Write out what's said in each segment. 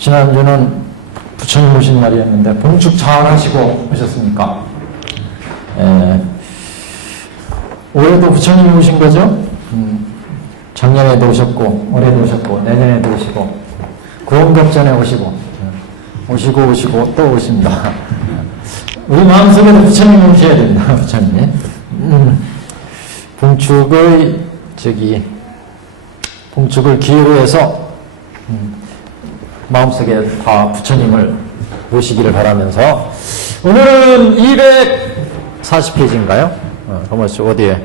지난주는 부처님 오신 날이었는데 봉축 잘 하시고 오셨습니까? 올해도 부처님이 오신 거죠? 작년에도 오셨고 올해도 오셨고 내년에도 오시고 구원ገብ전에 오시고 또 오십니다. 우리 마음속에도 부처님 오셔야 된다. 부처님. 봉축을 기회로 해서 마음속에 다 부처님을 모시기를 바라면서 오늘은 240페이지인가요? 어디에?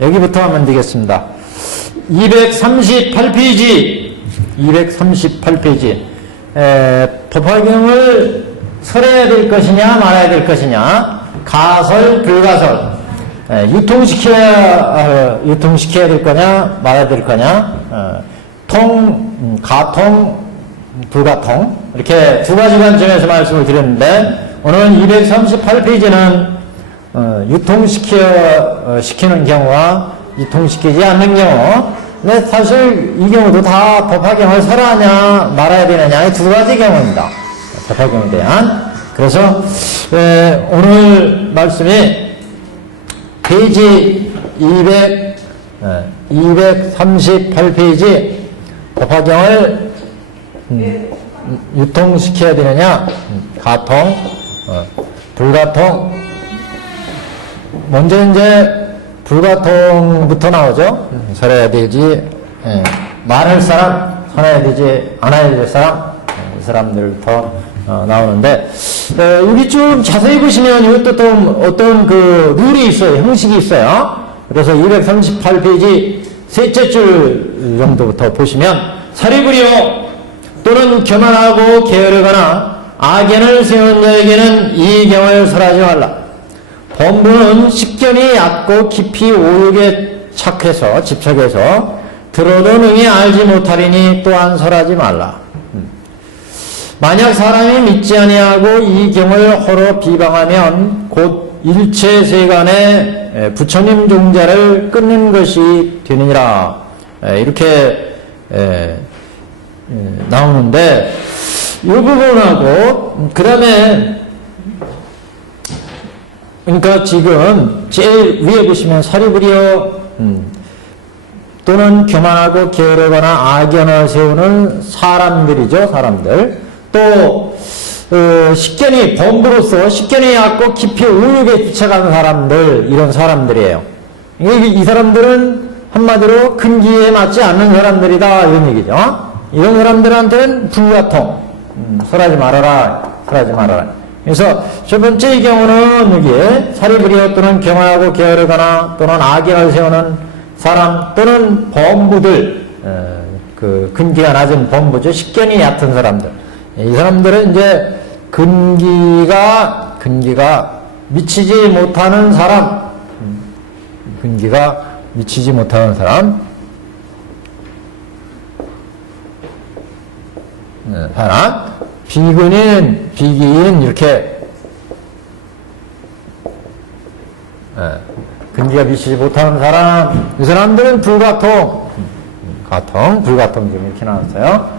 여기부터 하면 되겠습니다. 238페이지. 법화경을 설해야 될 것이냐 말아야 될 것이냐, 가설 불가설, 유통시켜야 될 거냐 말아야 될 거냐, 가통 불가통, 이렇게 두 가지 관점에서 말씀을 드렸는데 오늘은 238페이지는 유통시키는 경우와 유통시키지 않는 경우. 근데 사실 이 경우도 다 법화경을 설하냐 말아야 되느냐, 이 두 가지 경우입니다. 법화경에 대한. 그래서 오늘 말씀이 페이지 238페이지 법화경을 유통시켜야 되느냐, 가통, 불가통. 먼저 이제 불가통부터 나오죠. 설해야 되지 말할 사람, 설해야 되지 않아야 될 사람, 이 사람들부터 나오는데, 여기 좀 자세히 보시면 이것도 또 어떤 그 룰이 있어요. 형식이 있어요. 그래서 238페이지 셋째 줄 정도부터 보시면, 사리부리요 또는 교만하고 게으르거나 악견을 세우는 자에게는 이 경을 설하지 말라. 범부는 식견이 얕고 깊이 오욕에 착해서 집착해서 들어도 능히 알지 못하리니 또한 설하지 말라. 만약 사람이 믿지 아니하고 이 경을 허로 비방하면 곧 일체 세간에 부처님 종자를 끊는 것이 되느니라. 이렇게 나오는데, 이 부분하고 그 다음에 그러니까 지금 제일 위에 보시면 사리부리여 또는 교만하고 게으르거나 악견을 세우는 사람들이죠. 사람들. 또 식견이 범부로서 식견이 얕고 깊이 오욕에 집착하는 사람들, 이런 사람들이에요. 이 사람들은 한마디로 근기에 맞지 않는 사람들이다, 이런 얘기죠. 이런 사람들한테는 불가통, 설하지 말아라. 그래서 첫 번째 경우는 여기에 사리부리여 또는 교만하고 게으르거나 또는 악견을 세우는 사람 또는 범부들, 그 근기가 낮은 범부죠. 식견이 얕은 사람들. 이 사람들은 이제 근기가 미치지 못하는 사람, 사람. 비기인 이렇게 근기가 미치지 못하는 사람, 이 사람들은 불가통, 불가통 좀 이렇게 나왔어요.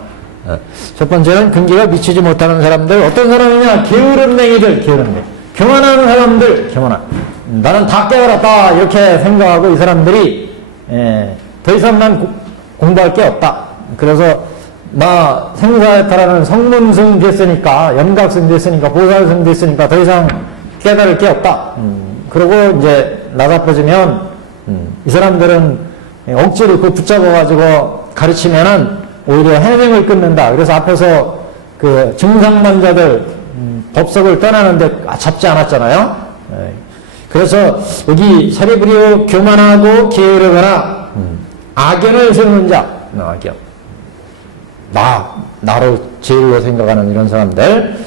첫 번째는 근기가 미치지 못하는 사람들. 어떤 사람이냐? 게으름맹이들, 교만한 사람들, 나는 다 깨달았다 이렇게 생각하고, 이 사람들이 더 이상 난 공부할 게 없다. 그래서 나 생사해탈하는 성문승 됐으니까, 연각승 됐으니까, 보살승 됐으니까 더 이상 깨달을 게 없다. 그러고 이제 나사빠지면 이 사람들은 억지로 그 붙잡아가지고 가르치면은 오히려 해명을 끊는다. 그래서 앞에서 그 증상반자들 법석을 떠나는데 잡지 않았잖아요. 그래서 여기 사리부리여 교만하고 게으르거나 악견을 세우는 자, 악견. 나를 제일로 생각하는 이런 사람들,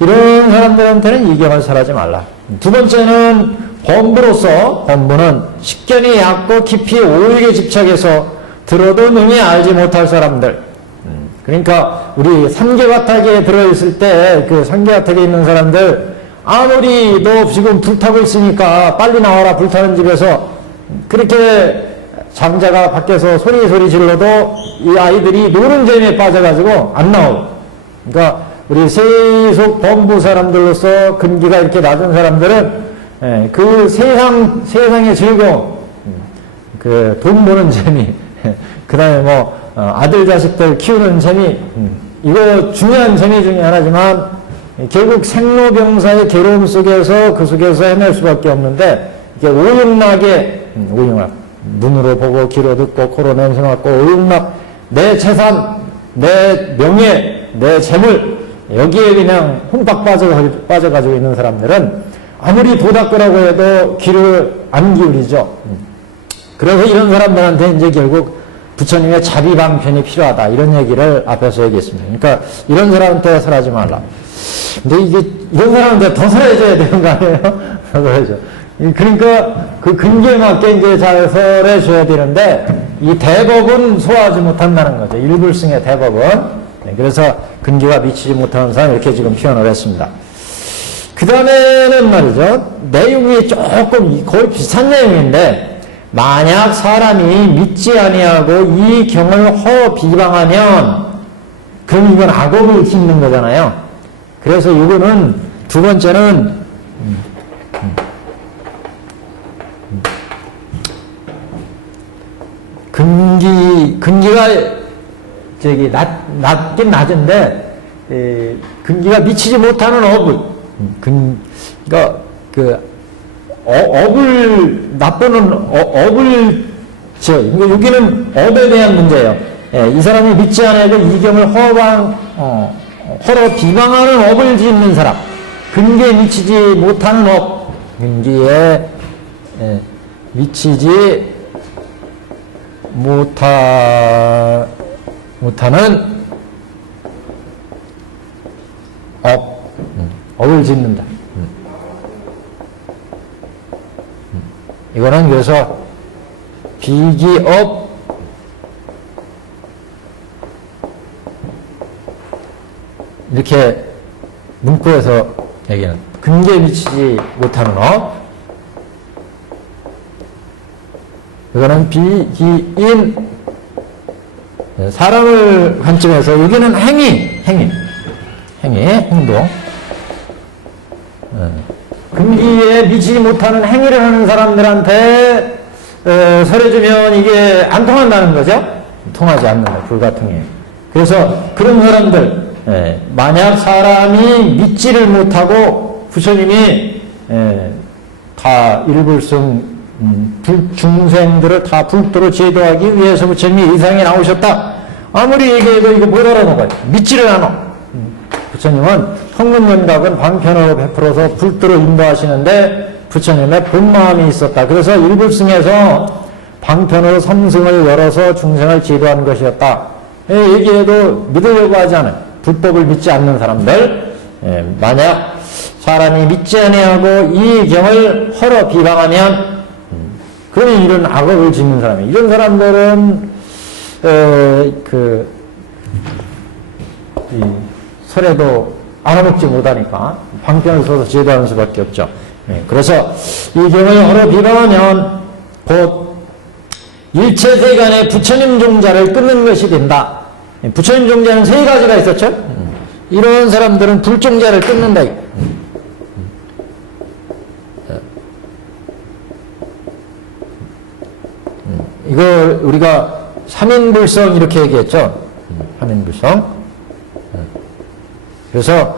이런 사람들한테는 이 경을 설하지 말라. 두 번째는 범부는 식견이 얕고 깊이 오욕에 집착해서 들어도 능히 알지 못할 사람들. 그러니까 우리 삼계바닥에 들어있을 때 그 삼계바닥에 있는 사람들, 아무리 너 지금 불타고 있으니까 빨리 나와라, 불타는 집에서, 그렇게 장자가 밖에서 소리 질러도 이 아이들이 노는 재미에 빠져가지고 안 나오고. 그러니까 우리 세속 범부 사람들로서 근기가 이렇게 낮은 사람들은 그 세상의 즐거움, 그 돈 버는 재미, 그 다음에 뭐 아들 자식들 키우는 재미, 이거 중요한 재미 중에 하나지만 결국 생로병사의 괴로움 속에서 그 속에서 해낼 수밖에 없는데 이게 오용락에 오용락 눈으로 보고 귀로 듣고 코로 냄새 맡고 오용락 내 재산, 내 명예, 내 재물 여기에 그냥 흠뻑 빠져가지고 있는 사람들은 아무리 도닦으라고 해도 귀를 안 기울이죠. 그래서 이런 사람들한테 이제 결국 부처님의 자비방편이 필요하다. 이런 얘기를 앞에서 얘기했습니다. 그러니까 이런 사람한테 설하지 말라. 근데 이게 이런 사람한테 더 설해줘야 되는 거 아니에요? 더 설해줘. 그러니까 그 근기에 맞게 이제 잘 설해줘야 되는데 이 대법은 소화하지 못한다는 거죠. 일불승의 대법은. 그래서 근기가 미치지 못하는 사람 이렇게 지금 표현을 했습니다. 그 다음에는 말이죠. 내용이 조금 거의 비슷한 내용인데 만약 사람이 믿지 아니하고 이 경을 비방하면 그럼 이건 악업을 짓는 거잖아요. 그래서 이거는 두 번째는 근기가 저기 낮긴 낮은데 근기가 미치지 못하는 업을 그러니까 업을 나쁘는 업을 여기는 업에 대한 문제예요. 이 사람이 믿지 않아도 이경을 허러 비방하는 업을 짓는 사람, 근기에 미치지 못하는 업, 근기에 미치지 못하는 업을 짓는다. 이거는 그래서 비기업 이렇게 문구에서 얘기하는 근기에 미치지 못하는 업. 이거는 비기인 사람을 관점에서 여기는 행동. 근기에 미치지 못하는 행위를 하는 사람들한테 설해주면 이게 안 통한다는 거죠. 통하지 않는다. 불가통이에요. 그래서 그런 사람들 만약 사람이 믿지를 못하고 부처님이 다 일불승 중생들을 다 불도로 제도하기 위해서 부처님이 이 세상에 나오셨다. 아무리 얘기해도 이거 못 알아먹어요. 믿지를 않아. 부처님은 성근연각은 방편으로 베풀어서 불도로 인도하시는데 부처님의 본마음이 있었다. 그래서 일불승에서 방편으로 삼승을 열어서 중생을 제도하는 것이었다. 얘기해도 믿으려고 하지 않아요. 불법을 믿지 않는 사람들. 만약 사람이 믿지 아니하고 이 경을 허러 비방하면 그러면 이런 악업을 짓는 사람이 이런 사람들은 설에도 알아먹지 못하니까 방편을 써서 제도하는 수밖에 없죠. 그래서 이 경을 허러 비방하면 곧 일체 세간의 부처님 종자를 끊는 것이 된다. 부처님 종자는 세 가지가 있었죠. 이런 사람들은 불종자를 끊는다. 이걸 우리가 삼인불성 이렇게 얘기했죠. 삼인불성. 그래서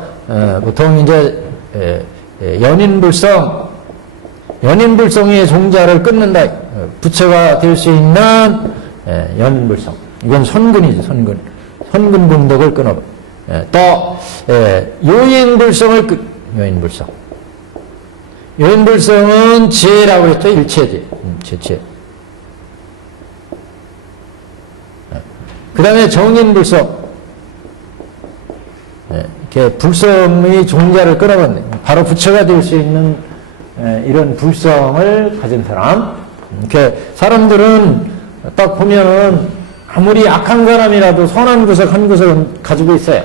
보통 이제 연인불성의 종자를 끊는다. 부처가 될 수 있는 연인불성. 이건 선근이죠. 선근 공덕을 끊어봐. 또 요인불성을 요인불성. 요인불성은 지혜라고 했죠. 일체지. 지혜. 그 다음에 정인불성. 이렇게 불성의 종자를 끊어버린다. 바로 부처가 될 수 있는 이런 불성을 가진 사람. 이렇게 사람들은 딱 보면은 아무리 악한 사람이라도 선한 구석 한 구석은 가지고 있어요.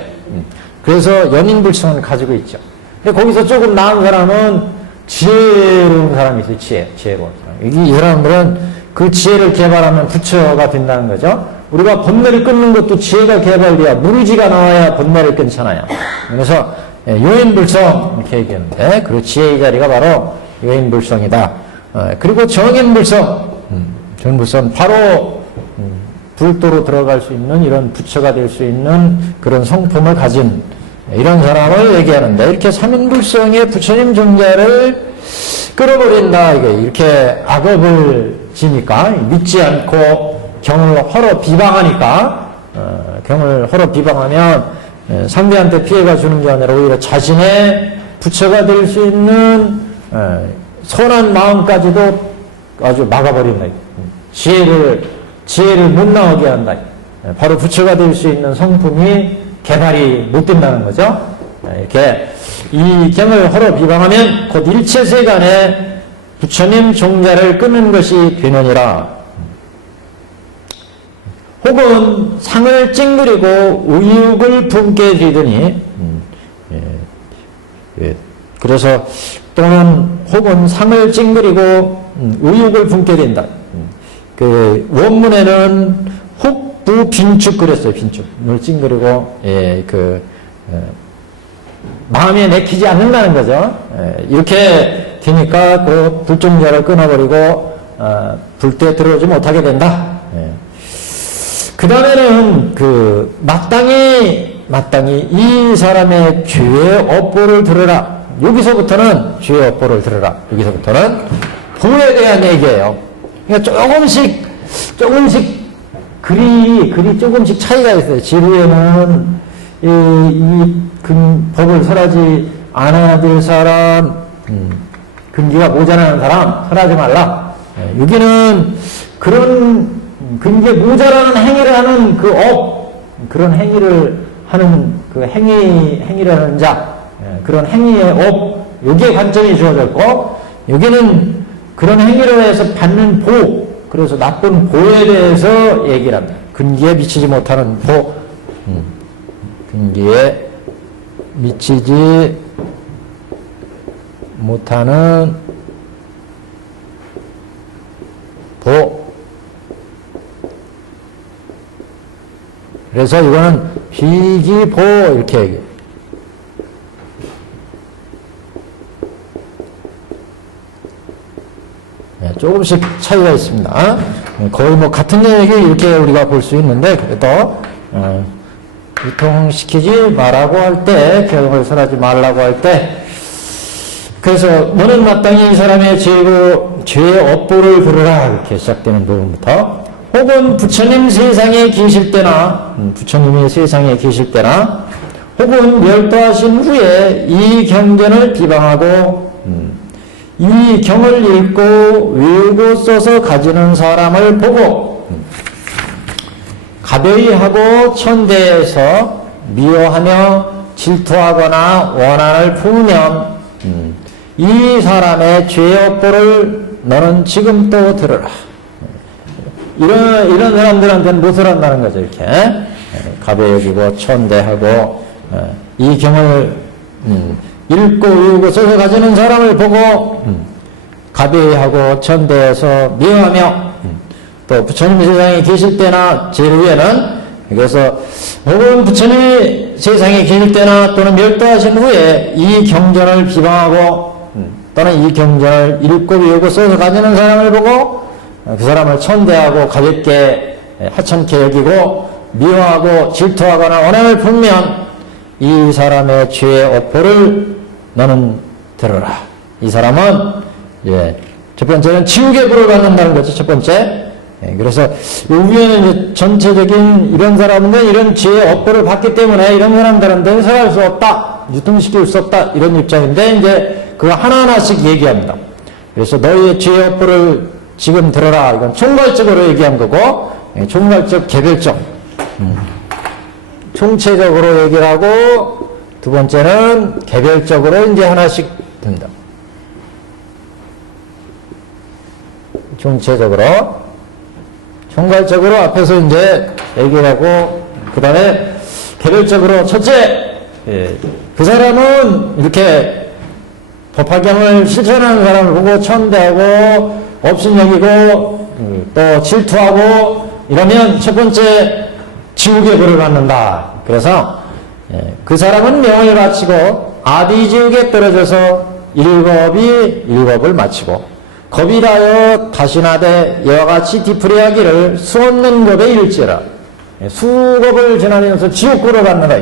그래서 연인불성을 가지고 있죠. 근데 거기서 조금 나은 사람은 지혜로운 사람이 있어요. 지혜로운 사람. 이 사람들은 그 지혜를 개발하면 부처가 된다는 거죠. 우리가 번뇌를 끊는 것도 지혜가 개발돼야 무르지가 나와야 번뇌를 끊잖아요. 그래서 요인불성 이렇게 얘기하는데 그 지혜의 자리가 바로 요인불성이다. 그리고 정인불성, 정인불성 바로 불도로 들어갈 수 있는 이런 부처가 될 수 있는 그런 성품을 가진 이런 사람을 얘기하는데 이렇게 삼인불성의 부처님 정자를 끌어버린다. 이렇게 악업을 지니까 믿지 않고 경을 허러 비방하니까 경을 허러 비방하면 상대한테 피해가 주는 게 아니라 오히려 자신의 부처가 될 수 있는 선한 마음까지도 아주 막아버린다. 지혜를 못 나오게 한다. 바로 부처가 될 수 있는 성품이 개발이 못 된다는 거죠. 이렇게 이 경을 허러 비방하면 곧 일체세간에 부처님 종자를 끊는 것이 되느니라. 혹은 상을 찡그리고 의육을 품게 되더니 그래서 또는 혹은 상을 찡그리고 의육을 품게 된다. 그 원문에는 혹부 빈축 그랬어요. 빈축을 찡그리고 마음에 내키지 않는다는 거죠. 이렇게 되니까 그 불종자를 끊어버리고 불때에 들어오지 못하게 된다. 그 다음에는 마땅히 이 사람의 죄의 업보를 들으라. 여기서부터는 죄의 업보를 들으라. 여기서부터는 보에 대한 얘기예요. 그러니까 조금씩 글이 조금씩 차이가 있어요. 지루에는 이 법을 설하지 않아야 될 사람, 근기가 모자라는 사람 설하지 말라. 여기는 그런 근기에 모자라는 행위를 하는 그런 행위를 하는 행위를 하는 자, 그런 행위의 여기에 관점이 주어졌고, 여기는 그런 행위로 해서 받는 그래서 나쁜 보에 대해서 얘기를 합니다. 근기에 미치지 못하는 근기에 미치지 못하는 그래서 이거는 비기보 이렇게 얘기해요. 조금씩 차이가 있습니다. 거의 같은 얘기 이렇게 우리가 볼 수 있는데 그래도 유통시키지 말라고 할 때, 경을 설하지 말라고 할 때, 그래서 너는 마땅히 이 사람의 죄의 업보를 들으라 이렇게 시작되는 부분부터, 혹은 부처님 세상에 계실 때나 부처님이 세상에 계실 때나 혹은 멸도하신 후에 이 경전을 비방하고 이 경을 읽고 외우고 써서 가지는 사람을 보고 가벼이 하고 천대해서 미워하며 질투하거나 원한을 품으면 이 사람의 죄의 업보를 너는 지금 또 들으라. 이런 사람들한테는 못을 한다는 거죠. 이렇게 가벼이 여기고 천대하고 이 경을 읽고 외우고 써서 가지는 사람을 보고 가벼이 하고 천대해서 미워하며 또 부처님 세상에 계실 때나 제일 위에는 그래서 혹은 부처님이 세상에 계실 때나 또는 멸도하신 후에 이 경전을 비방하고 또는 이 경전을 읽고 외우고 써서 가지는 사람을 보고 그 사람을 천대하고 가볍게 하찮게 여기고 미워하고 질투하거나 원한을 품으면 이 사람의 죄의 업보를 너는 들어라. 이 사람은 첫 번째는 지옥의 불을 받는다는 거죠. 첫 번째. 그래서 위에는 이제 전체적인 이런 사람은 이런 죄의 업보를 받기 때문에 이런 사람들한테는 설할 수 없다, 유통시킬 수 없다 이런 입장인데 이제 그거 하나하나씩 얘기합니다. 그래서 너희의 죄의 업보를 지금 들어라. 이건 총괄적으로 얘기한 거고, 총괄적, 개별적, 총체적으로 얘기를 하고 두 번째는 개별적으로 이제 하나씩 든다. 총체적으로, 총괄적으로 앞에서 이제 얘기를 하고, 그 다음에 개별적으로, 첫째, 그 사람은 이렇게 법화경을 실천하는 사람을 보고 천대하고, 업신여기고, 또 질투하고 이러면 첫 번째 지옥에 벌을 받는다. 그래서 그 사람은 명을 바치고 아비지옥에 떨어져서 일곱을 마치고 겁이 나여 다시 나되 이와 같이 뒤풀이하기를 수 없는 겁에 이를지어라. 수겁을 지나면서 지옥으로 갔는다.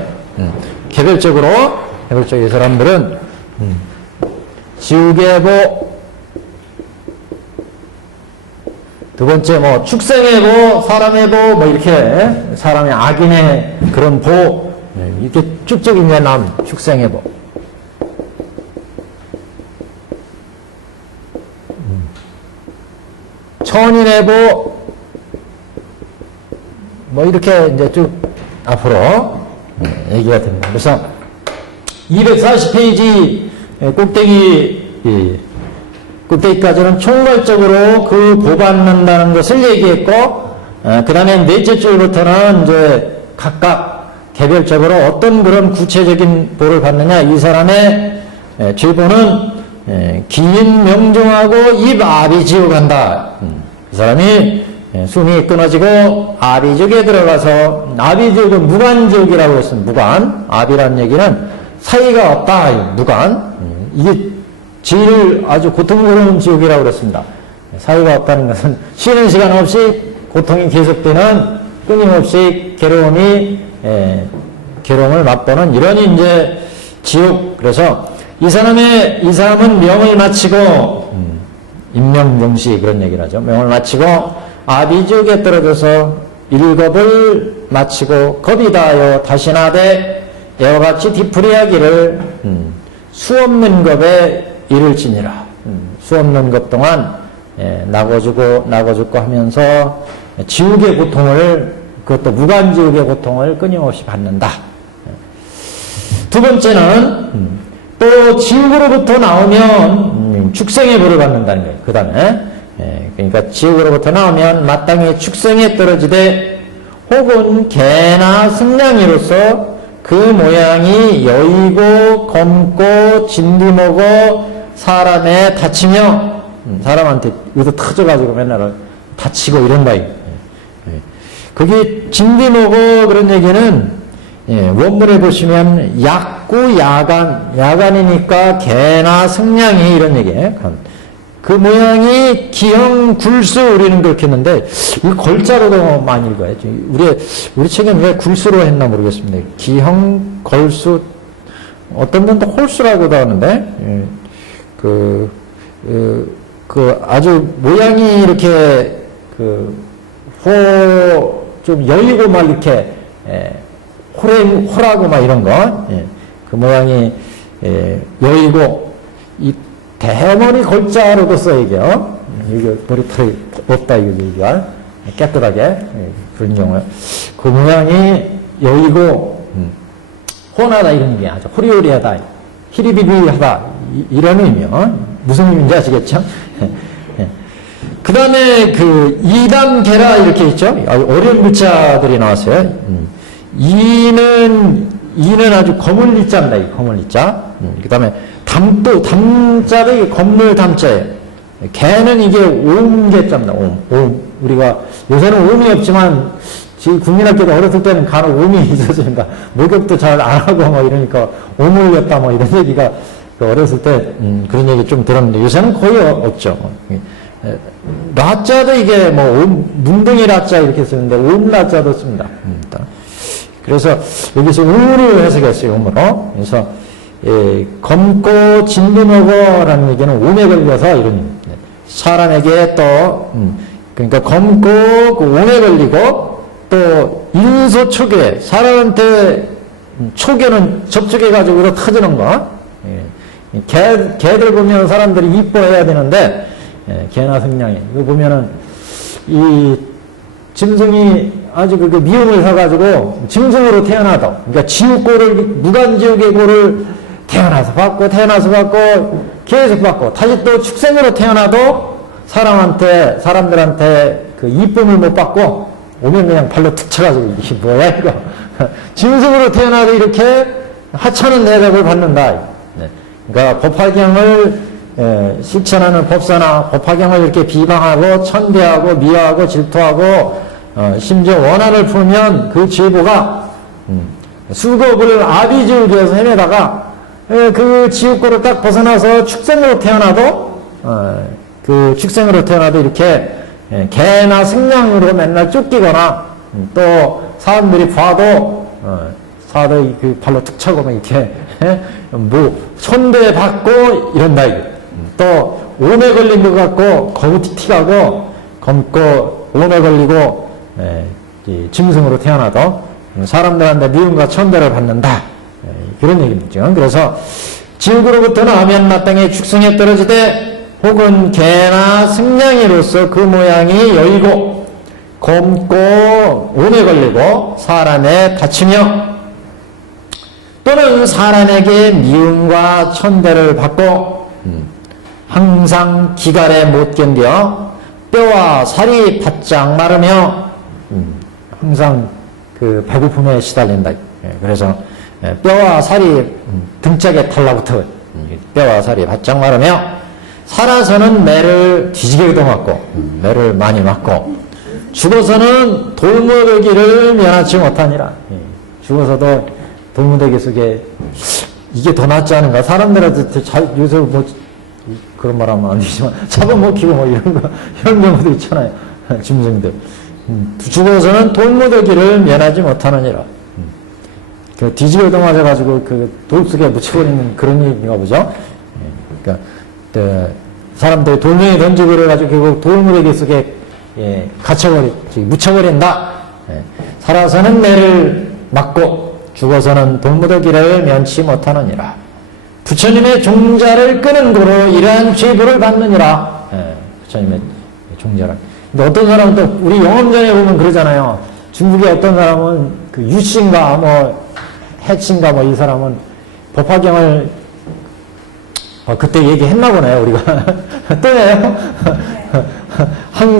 개별적으로 이 사람들은 지옥의 보, 두 번째 뭐 축생의 보, 사람의 보, 뭐 이렇게 사람의 악인의 그런 보, 이렇게 쭉쭉 이제 남 축생의 보. 천인의 보, 뭐 이렇게 이제 쭉 앞으로 얘기가 됩니다. 그래서 240페이지 꼭대기까지는 총괄적으로 그 보받는다는 것을 얘기했고, 그 다음에 넷째 줄부터는 이제 각각 개별적으로 어떤 그런 구체적인 보를 받느냐, 이 사람의 죄보는 긴 명종하고 입 아비지옥 간다. 그 사람이 숨이 끊어지고 아비지옥에 들어가서, 아비지옥은 무간지옥이라고 했습니다. 무간. 아비라는 얘기는 사이가 없다. 무간. 이게 제일 아주 고통스러운 지옥이라고 그랬습니다. 사이가 없다는 것은 쉬는 시간 없이 고통이 계속되는, 끊임없이 괴로움을 맛보는 이런 이제 지옥. 그래서 이 사람은 명을 마치고, 임명명시 그런 얘기를 하죠. 명을 마치고 아비지옥에 떨어져서 일곱을 마치고 겁이 다하여 다시 나되 이와 같이 뒤풀이하기를 수 없는 겁에 이를지니라. 수 없는 것 동안 나고 죽고 하면서 지옥의 고통을, 그것도 무간지옥의 고통을 끊임없이 받는다. 두 번째는 또 지옥으로부터 나오면 축생의 벌을 받는다는 거예요. 그 다음에 그러니까 지옥으로부터 나오면 마땅히 축생에 떨어지되 혹은 개나 승냥이로서 그 모양이 여이고 검고 진디먹어 사람에 다치며, 사람한테 의도 터져가지고 맨날 다치고 이런다. 그게 진디먹어 그런 얘기는 원문에 보시면 약구 야간이니까 개나 승냥이 이런 얘기예요. 그 모양이 기형 굴수, 우리는 그렇게 했는데 이 걸자로도 많이 읽어요. 우리 책은 왜 굴수로 했나 모르겠습니다. 기형 걸수, 어떤 분도 홀수라고도 하는데 아주 모양이 이렇게 좀 여이고 막 이렇게 호라고 막 이런 거, 그 모양이 여이고, 이 대머리 골자로도 써야죠. 이거 머리털이 없다 이거 깨끗하게 그런 경우에 그 모양이 여이고 혼하다 이런 얘기 하죠. 호리호리하다, 히리비비하다 이런 의미요. 무슨 의미인지 아시겠죠? 그 다음에 이담계라 이렇게 있죠. 어려운 글자들이 나왔어요. 이는 아주 거물리자입니다. 거물리자. 그 다음에 담자도 건물 담자예요. 개는 이게 옴개자입니다. 옴. 우리가 요새는 옴이 없지만 지금 국민학교도 어렸을 때는 간혹 옴이 있었으니까 목욕도 잘 안 하고 뭐 이러니까 옴을 였다 뭐 이런 얘기가 어렸을 때 그런 얘기 좀 들었는데 요새는 거의 없죠. 라자도 이게 뭐 문둥이 라자 이렇게 쓰는데 옴라자도 씁니다. 그래서 여기서 우를 해석했어요. 옴으로. 그래서 검고 진두먹어라는 얘기는 옴에 걸려서 이런 사람에게 또 그러니까 검고 그 옴에 걸리고 또 인소초계, 사람한테 초계는 접촉해가지고 터지는 거. 개들 보면 사람들이 이뻐해야 되는데 개나 승냥이 이거 보면은 이 짐승이 아주 미움을 사가지고 짐승으로 태어나도, 그러니까 지옥고를, 무간지옥의 고를 태어나서 받고 계속 받고 다시 또 축생으로 태어나도 사람들한테 그 이쁨을 못 받고 오면 그냥 발로 툭 쳐가지고 이게 뭐야 이거 짐승으로 태어나도 이렇게 하찮은 대접을 받는다. 그러니까 법화경을 실천하는 법사나 법화경을 이렇게 비방하고 천대하고 미워하고 질투하고 심지어 원한을 풀면 그 죄보가 수겁을 아비지우기에서 헤매다가 그 지옥고를 딱 벗어나서 축생으로 태어나도 그 축생으로 태어나도 이렇게 개나 승냥으로 맨날 쫓기거나 또 사람들이 봐도 그 발로 툭 차고 막 이렇게 뭐 천대 받고 이런다 이거. 또 오매 걸린 것 같고 거우튀 가고 검고 오매 걸리고 짐승으로 태어나도 사람들한테 미움과 천대를 받는다 그런 얘기죠. 그래서 지옥으로부터는 아면 마땅히 축성에 떨어지되 혹은 개나 승냥이로서 그 모양이 여이고 검고 오매 걸리고 사람에 다치며 또는 사람에게 미움과 천대를 받고 항상 기갈에 못 견뎌 뼈와 살이 바짝 마르며 항상 그 배고픔에 시달린다. 그래서 뼈와 살이 등짝에 달라붙어 뼈와 살이 바짝 마르며 살아서는 매를 뒤지게도 맞고 매를 많이 맞고 죽어서는 돌무더기를 면하지 못하니라. 죽어서도 돌무더기 속에 이게 더 낫지 않은가? 사람들한테 요새 뭐 그런 말 하면 안 되지만 잡아먹히고 뭐 이런 경우도 있잖아요. 짐승들. 죽어서는 돌무더기를 면하지 못하느니라. 그 뒤집어도 맞아가지고 그 돌 속에 묻혀버리는 그런 얘기인가 보죠. 그러니까 사람들이 돌멩이 던지고 그래가지고 결국 돌무더기 속에 묻혀버린다. 살아서는 매를 맞고 죽어서는 돌무더기를 면치 못하느니라. 부처님의 종자를 끄는 고로 이러한 죄부를 받느니라. 부처님의 종자를. 근데 어떤 사람은 또 우리 영험전에 보면 그러잖아요. 중국의 어떤 사람은 그 유씨인가 뭐 해치인가 뭐 이 사람은 법화경을 그때 얘기했나 보네요 우리가. 또네요. 한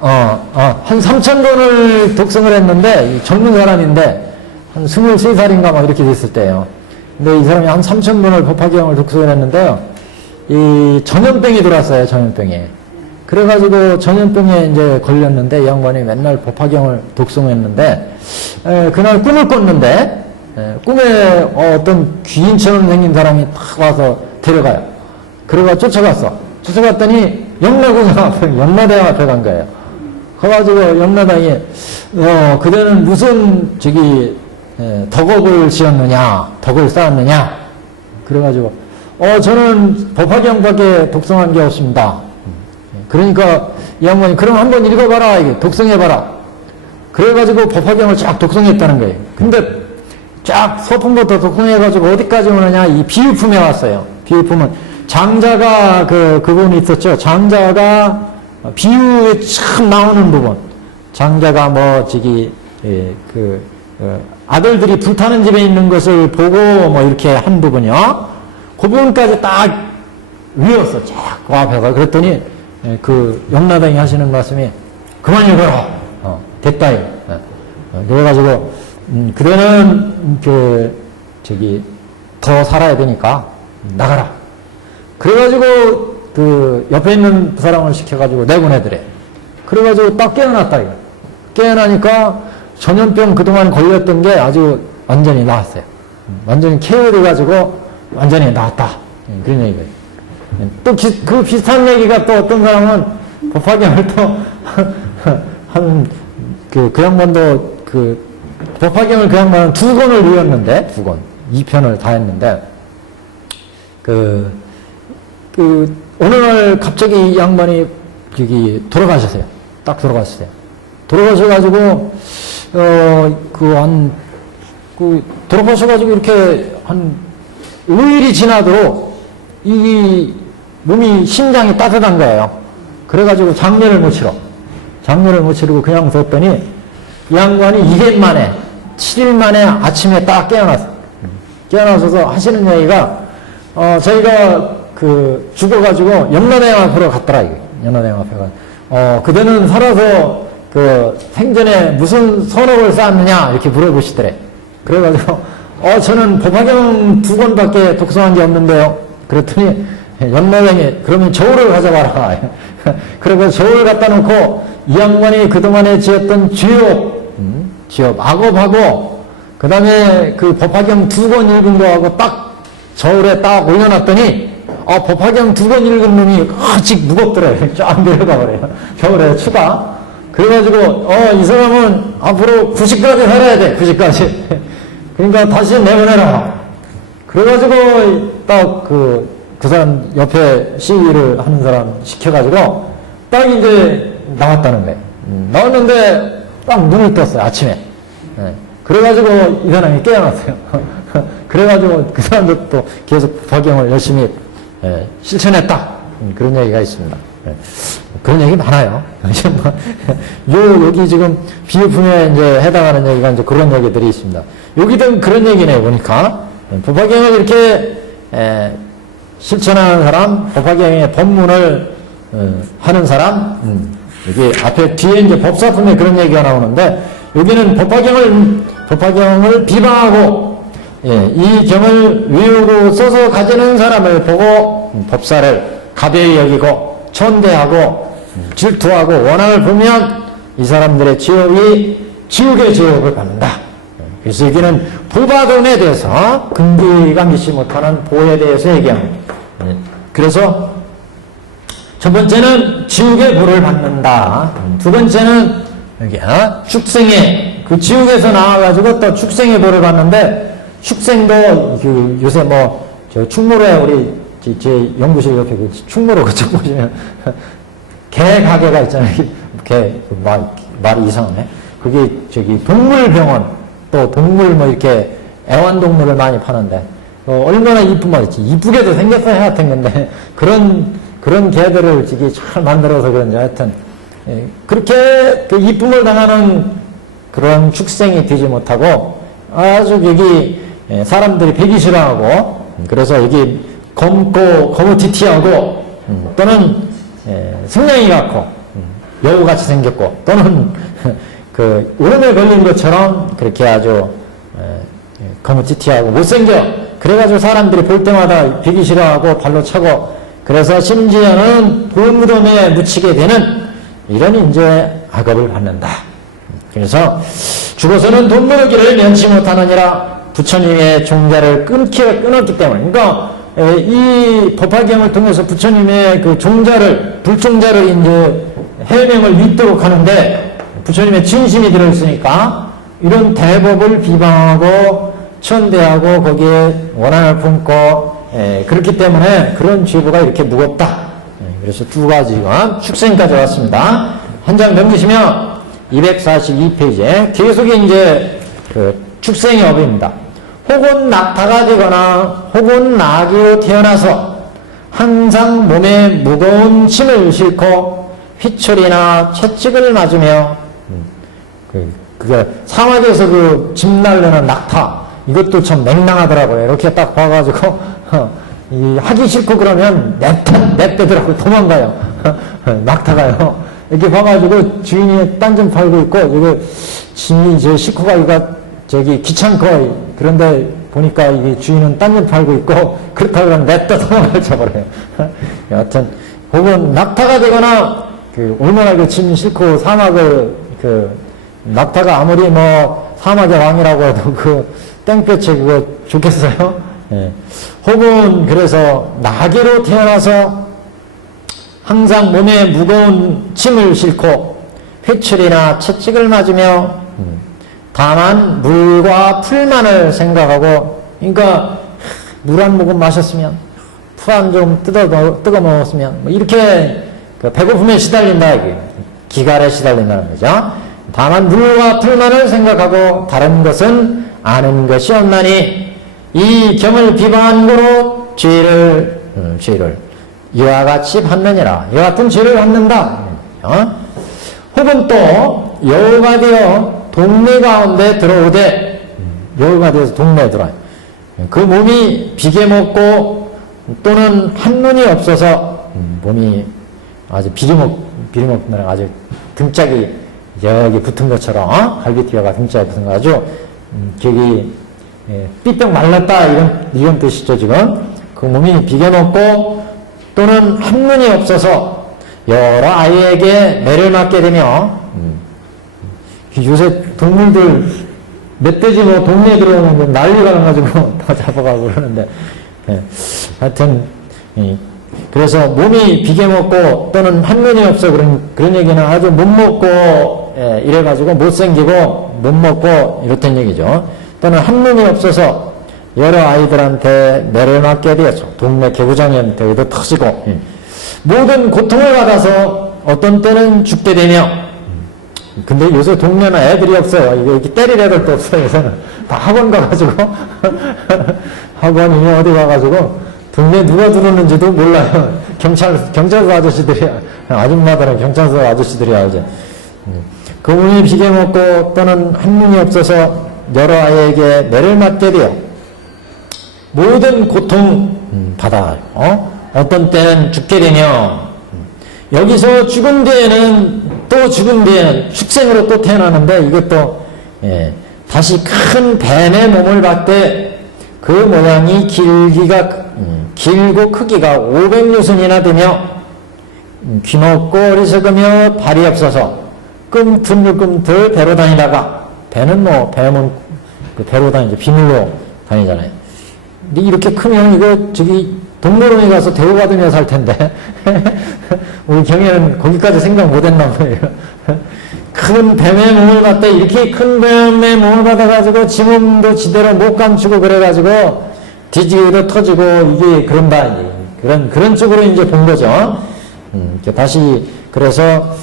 3,000권을 독성을 했는데 젊은 사람인데 한 23살인가 막 이렇게 됐을 때예요. 근데 이 사람이 한 3,000권을 법화경을 독성을 했는데요. 이 전염병이 들어왔어요. 전염병이. 그래가지고 전염병에 이제 걸렸는데 이 양반이 맨날 법화경을 독성했는데 그날 꿈을 꿨는데 꿈에 어떤 귀인처럼 생긴 사람이 탁 와서 데려가요. 그래가 쫓아갔어. 쫓아갔더니 연마대왕 앞에 간 거예요. 가가지고 연마대왕이 그대는 무슨 덕업을 지었느냐, 덕을 쌓았느냐. 그래가지고 저는 법화경밖에 독성한 게 없습니다. 그러니까 이 양반이 그럼 한번 읽어봐라, 이게 독성해봐라. 그래가지고 법화경을 쫙 독성했다는 거예요. 근데 쫙 서품부터 독성해가지고 어디까지 오느냐, 이 비유품에 왔어요. 비유품은 장자가 그 부분이 있었죠. 장자가 비유에 참 나오는 부분. 장자가 아들들이 불타는 집에 있는 것을 보고 뭐 이렇게 한 부분이요. 그 부분까지 딱 외웠어. 쫙 그 앞에가. 그랬더니 그 영라당이 하시는 말씀이 그만 읽어라. 됐다. 그래가지고 그대는 더 살아야 되니까 나가라. 그래가지고 그 옆에 있는 사람을 시켜가지고 내보내더래. 그래가지고 딱 깨어났다. 이거. 깨어나니까 전염병 그동안 걸렸던 게 아주 완전히 나았어요. 완전히 케어돼가지고 완전히 나았다. 그런 얘기예요. 또 그 비슷한 얘기가 또 어떤 사람은 법화경을 또 그 양반도 법화경을 그 양반은 2권을 외웠는데 2권 2편을 다 했는데 어느 날 갑자기 이 양반이 돌아가셨어요. 딱 돌아가셨어요. 돌아가셔가지고 돌아가셔가지고 이렇게 한 5일이 지나도록 이 몸이 심장이 따뜻한 거예요. 그래가지고 장례를 못 치르고 그냥 뒀더니 이 양반이 2일 만에 7일 만에 아침에 딱 깨어났어요. 깨어나셔서 하시는 얘기가 저희가 죽어가지고 염라대왕 앞으로 갔더라. 염라대왕 앞에 가. 그대는 살아서 생전에 무슨 선업을 쌓았느냐 이렇게 물어보시더래. 그래가지고 저는 법화경 2권밖에 독서한 게 없는데요. 그랬더니 연노병이 그러면 저울을 가져와라. 그리고 저울 갖다 놓고 이 양반이 그동안에 지었던 죄업, 악업하고 그 다음에 그 법화경 2권 읽은 거하고 딱 저울에 딱 올려놨더니 법화경 2권 읽은 놈이 아직 무겁더래요. 쫙 내려가 버려요. 저울에 추가. 그래가지고 이 사람은 앞으로 90까지 살아야 돼. 90까지. 그러니까 다시 내보내라. 그래가지고 딱 그 사람 옆에 시위를 하는 사람 시켜가지고 딱 이제 나왔다는 거예요. 나왔는데 딱 눈을 떴어요. 아침에. 네. 그래가지고 이 사람이 깨어났어요. 그래가지고 그 사람도 또 계속 법화경을 열심히 실천했다. 그런 얘기가 있습니다. 그런 얘기 많아요. 여기 지금 비유품에 이제 해당하는 얘기가 이제 그런 얘기들이 있습니다. 여기도 그런 얘기네요, 보니까. 법화경을 이렇게, 실천하는 사람, 법화경의 법문을, 하는 사람, 여기 앞에 뒤에 이제 법사품에 그런 얘기가 나오는데, 여기는 법화경을 비방하고, 이 경을 외우고 써서 가지는 사람을 보고, 법사를 가벼이 여기고, 천대하고, 질투하고, 원한을 보면 이 사람들의 지옥의 죄업을 받는다. 그래서 여기는 보바금에 대해서 근기가 믿지 못하는 보에 대해서 얘기합니다. 그래서 첫 번째는 지옥의 보를 받는다. 두 번째는 여기 축생의 그 지옥에서 나와가지고 또 축생의 보를 받는데 축생도 요새 저 충무로에 우리 제 연구실 옆에 그 충무로 그쪽 보시면 개 가게가 있잖아요. 말이 이상하네. 그게 동물병원 또 동물 이렇게 애완동물을 많이 파는데 얼마나 이쁜 말이지. 이쁘게도 생겼어요. 하여튼 근데 그런 개들을 잘 만들어서 그런지 하여튼 그렇게 그 이쁨을 당하는 그런 축생이 되지 못하고 아주 여기 사람들이 배기 싫어하고 그래서 여기 거무튀튀하고 또는 성냥이 같고 여우같이 생겼고 또는 그 오름에 걸린 것처럼 그렇게 아주 거무튀튀하고 못생겨. 그래가지고 사람들이 볼 때마다 배기 싫어하고 발로 차고 그래서 심지어는 돌무덤에 묻히게 되는 이런 이제 악업을 받는다. 그래서 죽어서는 돈벌기를 면치 못하느니라. 부처님의 종자를 끊었기 때문에. 그러니까 이 법화경을 통해서 부처님의 그 불종자를 이제 해명을 믿도록 하는데 부처님의 진심이 들어있으니까 이런 대법을 비방하고 천대하고 거기에 원한을 품고 그렇기 때문에 그런 죄보가 이렇게 무겁다. 그래서 두 가지가 축생까지 왔습니다. 한 장 넘기시면 242페이지에 계속 이제 그 축생의 업입니다. 혹은 낙타가 되거나 혹은 나귀로 태어나서 항상 몸에 무거운 짐을 싣고 휘철이나 채찍을 맞으며 그게 사막에서 그 짐 날르는 낙타 이것도 참 맹랑하더라고요. 이렇게 딱 봐가지고 하기 싫고 그러면 냅대더라고요. 도망가요. 낙타가요. 이렇게 봐가지고 주인이 딴 좀 팔고 있고 이거 짐이 저 식구가 이거 귀찮고 그런데 보니까 이게 주인은 딴 좀 팔고 있고 그렇다고 그러면 냅다 도망갈 쳐버려요. 여하튼 혹은 낙타가 되거나 얼마나 그 짐 싣고 사막을 낙타가 아무리 사막의 왕이라고 해도 땡볕에 그거 좋겠어요? 혹은 그래서 나귀로 태어나서 항상 몸에 무거운 짐을 싣고 회출이나 채찍을 맞으며 다만 물과 풀만을 생각하고 그러니까 물 한 모금 마셨으면 풀 한 좀 뜨거 먹었으면 이렇게 배고픔에 시달린다 이게 기갈에 시달린다는 거죠. 다만 물과 풀만을 생각하고 다른 것은 아는 것이 없나니 이 경을 비방한 거로 죄를 이와 같이 받느니라. 이와 같은 죄를 받는다. 혹은 또 여우가 되어 동네 가운데 들어오되 여우가 되어서 동네에 들어와요. 그 몸이 비게 먹고 또는 한눈이 없어서 몸이 아주 비리먹는 아주 등짝이 여기 붙은 것처럼 갈비뼈가 등짝에 붙은 거 아주 저기 삐쩍 말랐다 이런 뜻이죠 지금. 그 몸이 비게 먹고 또는 한문이 없어서 여러 아이에게 매를 맞게 되며 요새 동물들 멧돼지 뭐 동네에 들어오면 난리가 나가지고 다 잡아가고 그러는데 하여튼 그래서 몸이 비계 먹고 또는 한문이 없어 그런 얘기는 아주 못 먹고 이래가지고 못생기고 못 먹고 이렇단 얘기죠. 또는 한문이 없어서 여러 아이들한테 매를 맞게 되었죠. 동네 개구장이한테도 터지고 모든 고통을 받아서 어떤 때는 죽게 되며 근데 요새 동네는 애들이 없어요. 이게 때릴 애들도 없어요. 요새는 다 학원 가가지고 학원이면 어디 가가지고 동네 누가 들어오는지도 몰라요. 경찰서 아저씨들이야. 아줌마들은 경찰서 아저씨들이야 이제. 그 몸이 비계 먹고 또는 한문이 없어서 여러 아이에게 매를 맞게 되어 모든 고통 받아요. 어떤 때는 죽게 되며 여기서 죽은 뒤에는 또 죽은 뒤에는 축생으로 또 태어나는데 이것도 다시 큰 뱀의 몸을 받되 그 모양이 길고 크기가 500유순이나 되며 귀먹고 어리석으며 발이 없어서 끔틀끔틀 배로 다니다가 뱀은 그 배로 다니죠. 비밀로 다니잖아요. 근데 이렇게 크면 이거 저기 동물원에 가서 대우받으며 살 텐데 우리 경애는 거기까지 생각 못했나 보여요. 큰 뱀의 몸을 받다 이렇게 큰 뱀의 몸을 받아가지고 지 몸도 지대로 못 감추고 그래가지고 뒤지기도 터지고 이게 그런다 그런 쪽으로 이제 본 거죠. 다시 그래서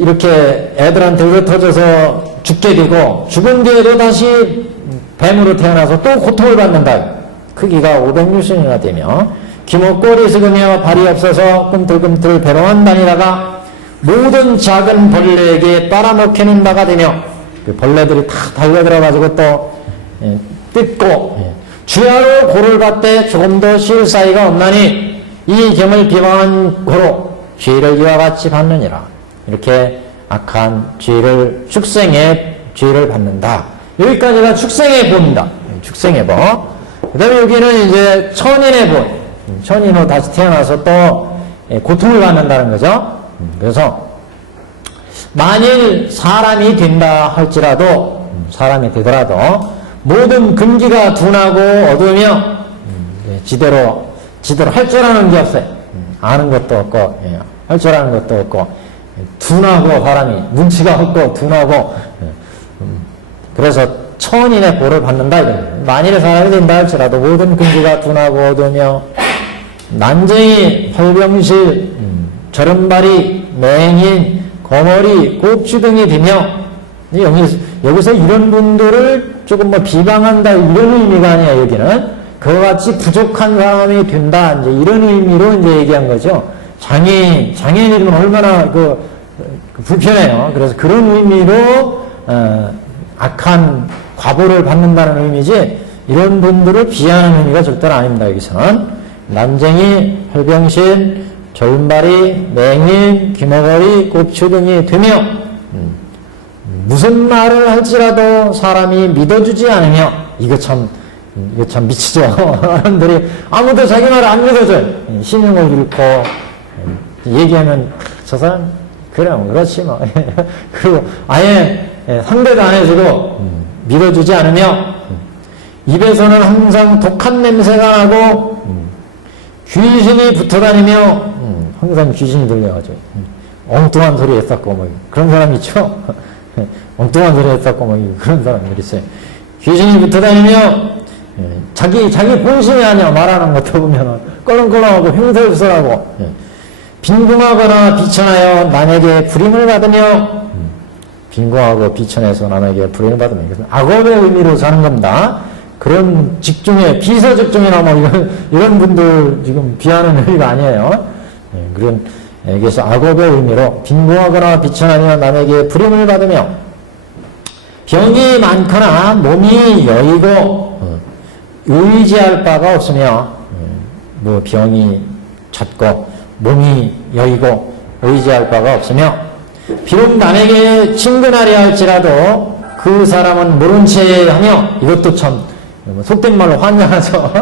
이렇게 애들한테 흩어져서 죽게 되고 죽은 뒤에도 다시 뱀으로 태어나서 또 고통을 받는다. 크기가 500유순이나 되며 귀먹고 어리석으며 발이 없어서 꿈틀꿈틀 배로만 다니다가 모든 작은 벌레에게 빨아먹히는 바가 되며 그 벌레들이 다 달려들어가지고 또 뜯고 주야로 고를 받되 조금도 쉬울 사이가 없나니 이 gem을 비방한 고로 죄를 이와 같이 받느니라. 이렇게 악한 죄를 축생의 죄를 받는다. 여기까지가 축생의 보입니다. 축생의 보. 그 다음에 여기는 이제 천인의 보. 천인으로 다시 태어나서 또 고통을 받는다는 거죠. 그래서 만일 사람이 된다 할지라도 사람이 되더라도 모든 근기가 둔하고 어두우며 지대로 할 줄 아는 게 없어요. 아는 것도 없고 할 줄 아는 것도 없고 둔하고 사람이 눈치가 없고 둔하고 그래서 천인의 보를 받는다 이런 만일에 사람이 된다 할지라도 모든 근기가 둔하고 어두우며 난쟁이, 활병실, 저른발이, 맹인, 거머리, 곱추 등이 되며 여기서 이런 분들을 조금 비방한다 이런 의미가 아니야 여기는 그와 같이 부족한 사람이 된다 이제 이런 의미로 이제 얘기한 거죠. 장애인이면 얼마나 불편해요. 그래서 그런 의미로 악한 과보를 받는다는 의미지 이런 분들을 비하하는 의미가 절대로 아닙니다. 여기서는 난쟁이, 활병신, 절발이, 맹인, 귀머거리, 곱추 등이 되며 무슨 말을 할지라도 사람이 믿어주지 않으며 이거 참 미치죠. 사람들이 아무도 자기 말을 안 믿어줘요. 신용을 잃고 얘기하면 저 사람 그래 그렇지 뭐 그리고 아예 상대도 안 해주고 믿어주지 않으며 입에서는 항상 독한 냄새가 나고 귀신이 붙어다니며 항상 귀신이 들려가지고 엉뚱한 소리 했었고 뭐 그런 사람 있죠. 엉뚱한 소리 했었고 뭐 그런 사람들 있어요. 귀신이 붙어다니며 자기 본심이 아니야. 말하는 거 들어보면 껄렁껄렁하고 흉설설하고 빈궁하거나 비천하여 남에게 불임을 받으며 빈궁하고 비천해서 남에게 불임을 받으며 이것은 악업의 의미로 사는 겁니다. 그런 직종에 비서직종이나 뭐 이런 분들 지금 비하는 의미가 아니에요. 그래서 악업의 의미로 빈궁하거나 비천하며 남에게 불임을 받으며 병이 많거나 몸이 여이고 의지할 바가 없으며 뭐 병이 잦고 몸이 여이고 의지할 바가 없으며 비록 남에게 친근하려 할지라도 그 사람은 모른 채 하며 이것도 참 속된 말로 환장하죠.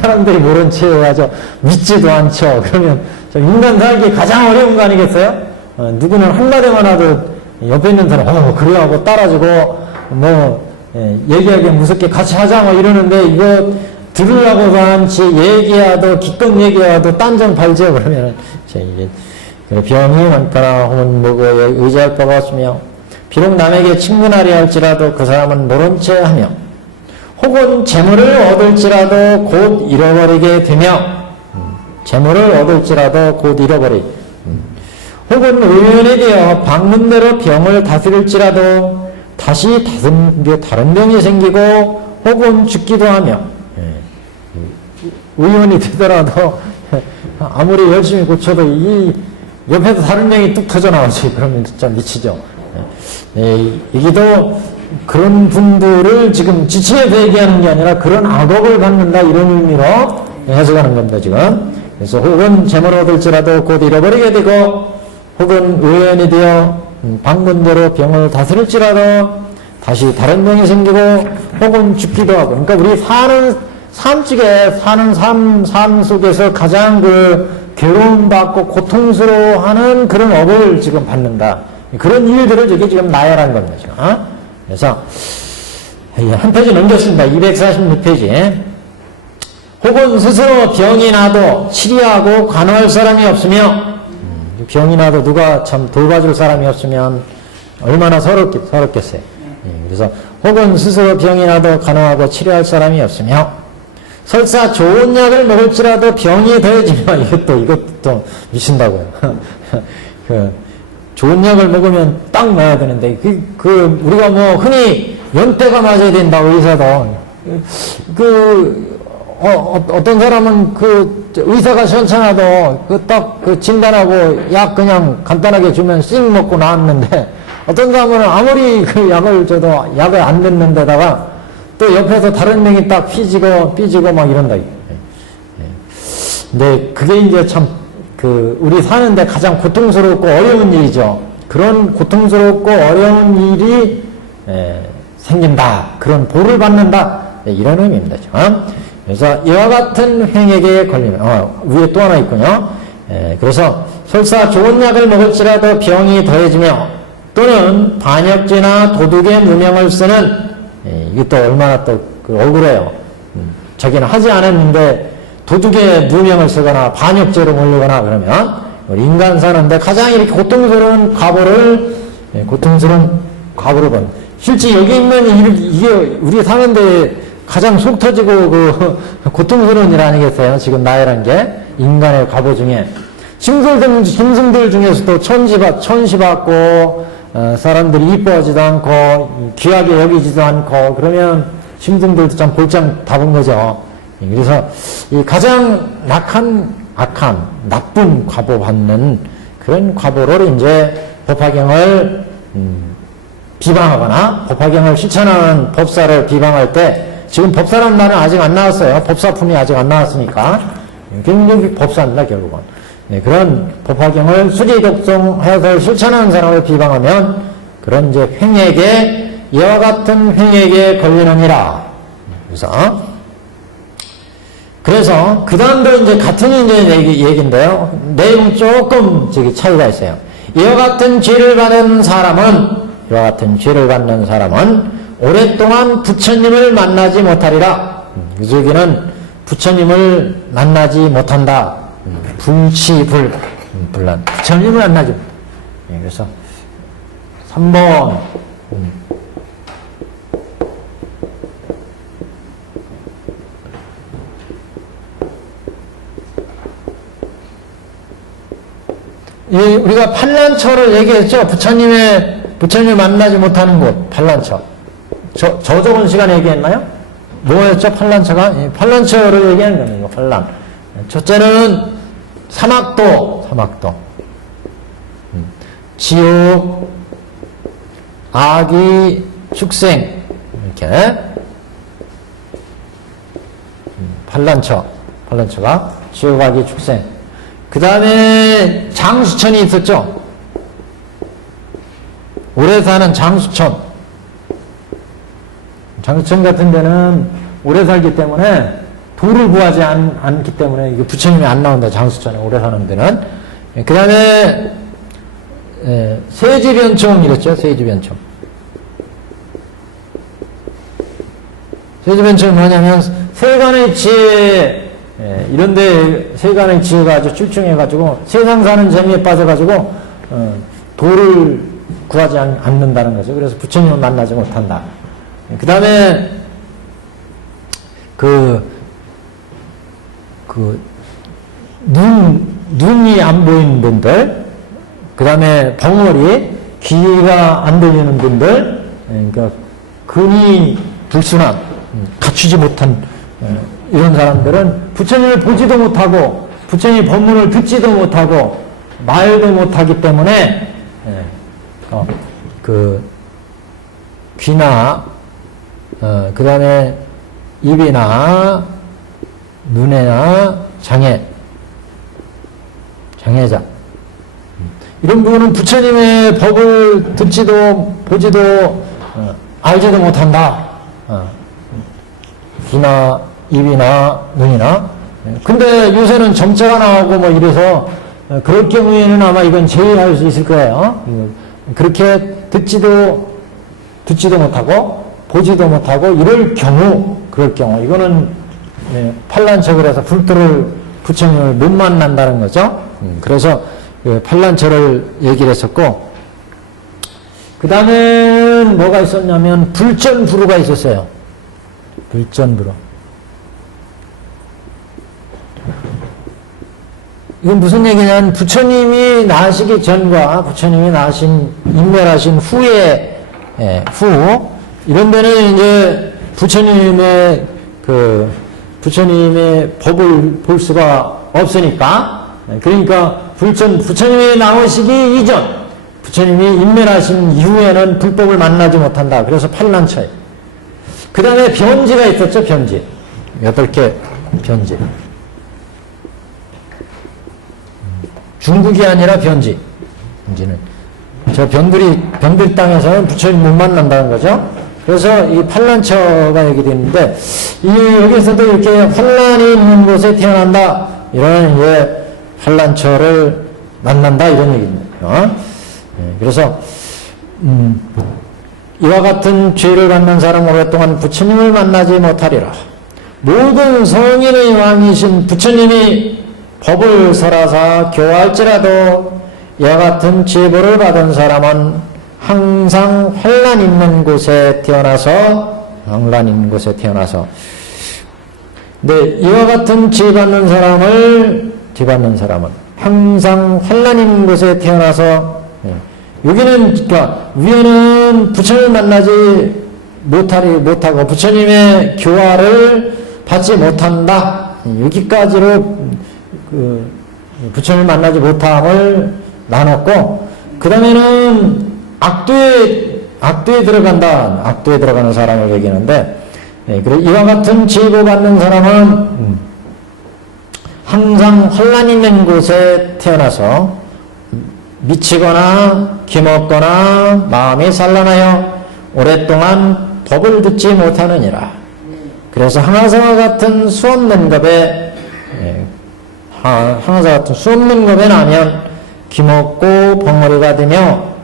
사람들이 모른 채 해야죠. 믿지도 않죠. 그러면 인간 살기 가장 어려운 거 아니겠어요? 누구는 한마디만 하도 옆에 있는 사람, 그래 하고 따라주고, 얘기하기 무섭게 같이 하자, 이러는데, 이거 들으려고 한지 얘기하도, 기껏 얘기하도 딴정 발죠. 그러면, 이게, 병이 많거나 혹은 뭐고에 의지할 바가 없으며, 비록 남에게 친근하려 할지라도 그 사람은 모른 채 하며, 혹은 재물을 얻을지라도 곧 잃어버리게 되며, 재물을 얻을지라도 곧 혹은 의연에 되어 방문대로 병을 다스릴지라도 다시 다른 병이 생기고 혹은 죽기도 하며, 의원이 되더라도 아무리 열심히 고쳐도 이 옆에서 다른 병이 뚝 터져나오지. 그러면 진짜 미치죠. 이게도 그런 분들을 지금 지칭해서 얘기하는 게 아니라 그런 악업을 받는다, 이런 의미로 해석하는 겁니다, 지금. 그래서 혹은 재물을 얻을지라도 곧 잃어버리게 되고, 혹은 의연이 되어 방문대로 병을 다스릴지라도 다시 다른 병이 생기고, 혹은 죽기도 하고. 그러니까 우리 사는 삶 속에서 가장 괴로움받고 고통스러워하는 그런 업을 지금 받는다. 그런 일들을 저게 지금 나열한 겁니다, 지금. 그래서 한 페이지 넘겼습니다. 246페이지. 혹은 스스로 병이 나도 치료하고 간호할 사람이 없으며, 병이 나도 누가 참 돌봐줄 사람이 없으면 얼마나 서럽겠어요. 그래서 혹은 스스로 병이 나도 간호하고 치료할 사람이 없으며, 설사 좋은 약을 먹을지라도 병이 더해지며, 이것도 미친다고요. 좋은 약을 먹으면 딱 넣어야 되는데, 우리가 흔히 연태가 맞아야 된다고, 의사도. 어떤 사람은 의사가 시원찮아도 진단하고 약 그냥 간단하게 주면 씩 먹고 나왔는데, 어떤 사람은 아무리 약을 줘도 약을 안 듣는 데다가 또 옆에서 다른 명이 딱 삐지고 막 이런다. 근데 그게 이제 참, 우리 사는데 가장 고통스럽고 어려운 일이죠. 그런 고통스럽고 어려운 일이 생긴다. 그런 보를 받는다. 이런 의미입니다. 지금. 그래서 이와 같은 횡액에 걸리면, 위에 또 하나 있군요. 그래서 설사 좋은 약을 먹을지라도 병이 더해지며, 또는 반역죄나 도둑의 누명을 쓰는, 이게 또 얼마나 또 억울해요. 자기는 하지 않았는데 도둑의 누명을 쓰거나 반역죄로 몰리거나 그러면, 우리 인간 사는데 가장 이렇게 고통스러운 과보를 본. 실제 여기 있는 이게 우리 사는데 가장 속 터지고 고통스러운 일 아니겠어요? 지금 나열한 게 인간의 과보 중에 짐승들 중에서도 천시 받고 사람들이 이뻐하지도 않고 귀하게 여기지도 않고 그러면 짐승들도 참 골장 답은 거죠. 그래서 이 가장 악한 나쁜 과보 받는 그런 과보를 이제 법화경을 비방하거나 법화경을 실천하는 법사를 비방할 때, 지금 법사라는 말은 아직 안 나왔어요. 법사품이 아직 안 나왔으니까. 결국 법사입니다, 결국은. 그런 법화경을 수지독송해서 실천하는 사람을 비방하면 그런 이제 이와 같은 횡액에 걸리느니라. 그래서 그 다음도 이제 같은 얘기인데요. 내용 조금 차이가 있어요. 이와 같은 죄를 받는 사람은 오랫동안 부처님을 만나지 못하리라. 여기는 부처님을 만나지 못한다. 불란. 부처님을 만나지 못한다. 그래서 3번. 우리가 판란처를 얘기했죠. 부처님을 만나지 못하는 곳, 판란처. 저번 시간에 얘기했나요? 뭐였죠, 판란처가? 판란처를 얘기하는 겁니다, 판란. 첫째는 사막도. 지옥, 아기, 축생. 이렇게. 판란처가 지옥, 아기, 축생. 그 다음에 장수천이 있었죠. 오래 사는 장수천 같은 데는 오래 살기 때문에 도를 구하지 않기 때문에 이게 부처님이 안 나온다. 장수천에 오래 사는 데는. 그 다음에 세지변총 이랬죠. 세지변총. 세지변총이 뭐냐면 세간의 지혜, 이런데 세간의 지혜가 아주 출중해가지고 세상 사는 재미에 빠져가지고 도를 구하지 않는다는 거죠. 그래서 부처님을 만나지 못한다. 그 다음에 눈이 안 보이는 분들, 그 다음에 벙어리, 귀가 안 들리는 분들, 그러니까 근이 불순한, 갖추지 못한 이런 사람들은 부처님을 보지도 못하고 부처님의 법문을 듣지도 못하고 말도 못하기 때문에 귀나 그 다음에 입이나 눈에나 장애자 이런 부분은 부처님의 법을 듣지도 보지도 알지도 못한다. 귀나 입이나 눈이나. 근데 요새는 점자가 나오고 뭐 이래서 그럴 경우에는 아마 이건 제외할 수 있을 거예요. 그렇게 듣지도 못하고 보지도 못하고 그럴 경우 이거는 판란척을 해서 불도를 부처님을 못 만난다는 거죠. 그래서 판란처를 얘기를 했었고, 그 다음엔 뭐가 있었냐면 불전부루가 있었어요. 불전부루. 이건 무슨 얘기냐면 부처님이 나시기 전과 부처님이 인멸하신 후에 후 이런 데는 이제 부처님의 법을 볼 수가 없으니까, 그러니까 부처님이 나오시기 이전, 부처님이 인멸하신 이후에는 불법을 만나지 못한다. 그래서 판란처에. 그 다음에 변지가 있었죠. 변지. 8개 변지. 중국이 아니라 변지. 변지는 저 변들 땅에서는 부처님 못 만난다는 거죠. 그래서 이 판란처가 여기 되는데, 여기서도 이렇게 환란이 있는 곳에 태어난다. 이런 이제 환란처를 만난다. 이런 얘기입니다. 그래서, 이와 같은 죄를 갖는 사람은 오랫동안 부처님을 만나지 못하리라. 모든 성인의 왕이신 부처님이 법을 설하사 교화할지라도 이와 같은 제보를 받은 사람은 항상 환란 있는 곳에 태어나서 네, 이와 같은 죄받는 사람은 항상 환란 있는 곳에 태어나서, 여기는 그러니까 위에는 부처님을 만나지 못하고 부처님의 교화를 받지 못한다. 여기까지로 부처님을 만나지 못함을 나눴고, 그 다음에는 악도에 들어간다. 악도에 들어가는 사람을 얘기하는데, 그리고 이와 같은 제보받는 사람은 항상 환란 있는 곳에 태어나서 미치거나 기먹거나 마음이 산란하여 오랫동안 법을 듣지 못하느니라. 그래서 항아사와 같은 수없는 겁에 나면 기먹고 벙어리가 되며,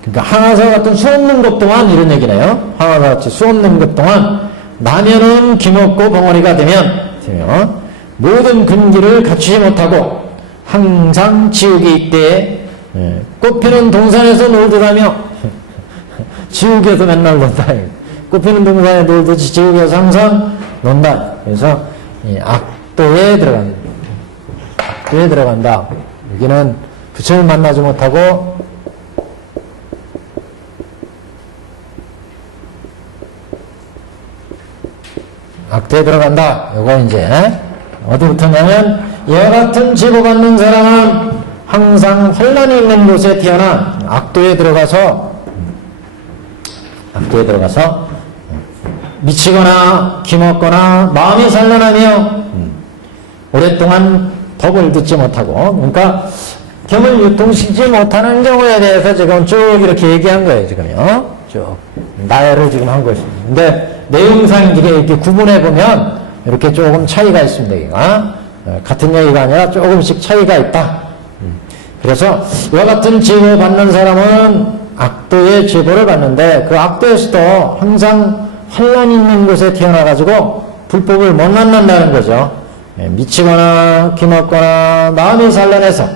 그러니까 항아사와 같은 수없는 것 동안 이런 얘기네요. 항아사와 같이 수없는 것 동안 나면은 기먹고 벙어리가 되면 모든 근기를 갖추지 못하고 항상 지옥이 있대. 꽃피는 동산에서 놀더라며 지옥에서 맨날 논다. 꽃피는 동산에 놀듯이 지옥에서 항상 논다. 그래서 악도에 들어간다. 여기는 부처를 만나지 못하고 악도에 들어간다. 요거 이제 어디부터냐면, 이와 같은 제보받는 사람은 항상 환란이 있는 곳에 태어나 악도에 들어가서 미치거나 기먹거나 마음이 산란하며 오랫동안 법을 듣지 못하고, 그러니까 경을 유통시키지 못하는 경우에 대해서 지금 쭉 이렇게 얘기한 거예요. 지금요. 쭉 나열을 지금 한 것입니다. 근데 내용상 이렇게 구분해 보면 이렇게 조금 차이가 있습니다. 여기가 같은 얘기가 아니라 조금씩 차이가 있다. 그래서 이와 같은 제보 받는 사람은 악도의 제보를 받는데 그 악도에서도 항상 환란이 있는 곳에 태어나가지고 불법을 못 만난다는 거죠. 미치거나 기먹거나 마음이 산란해서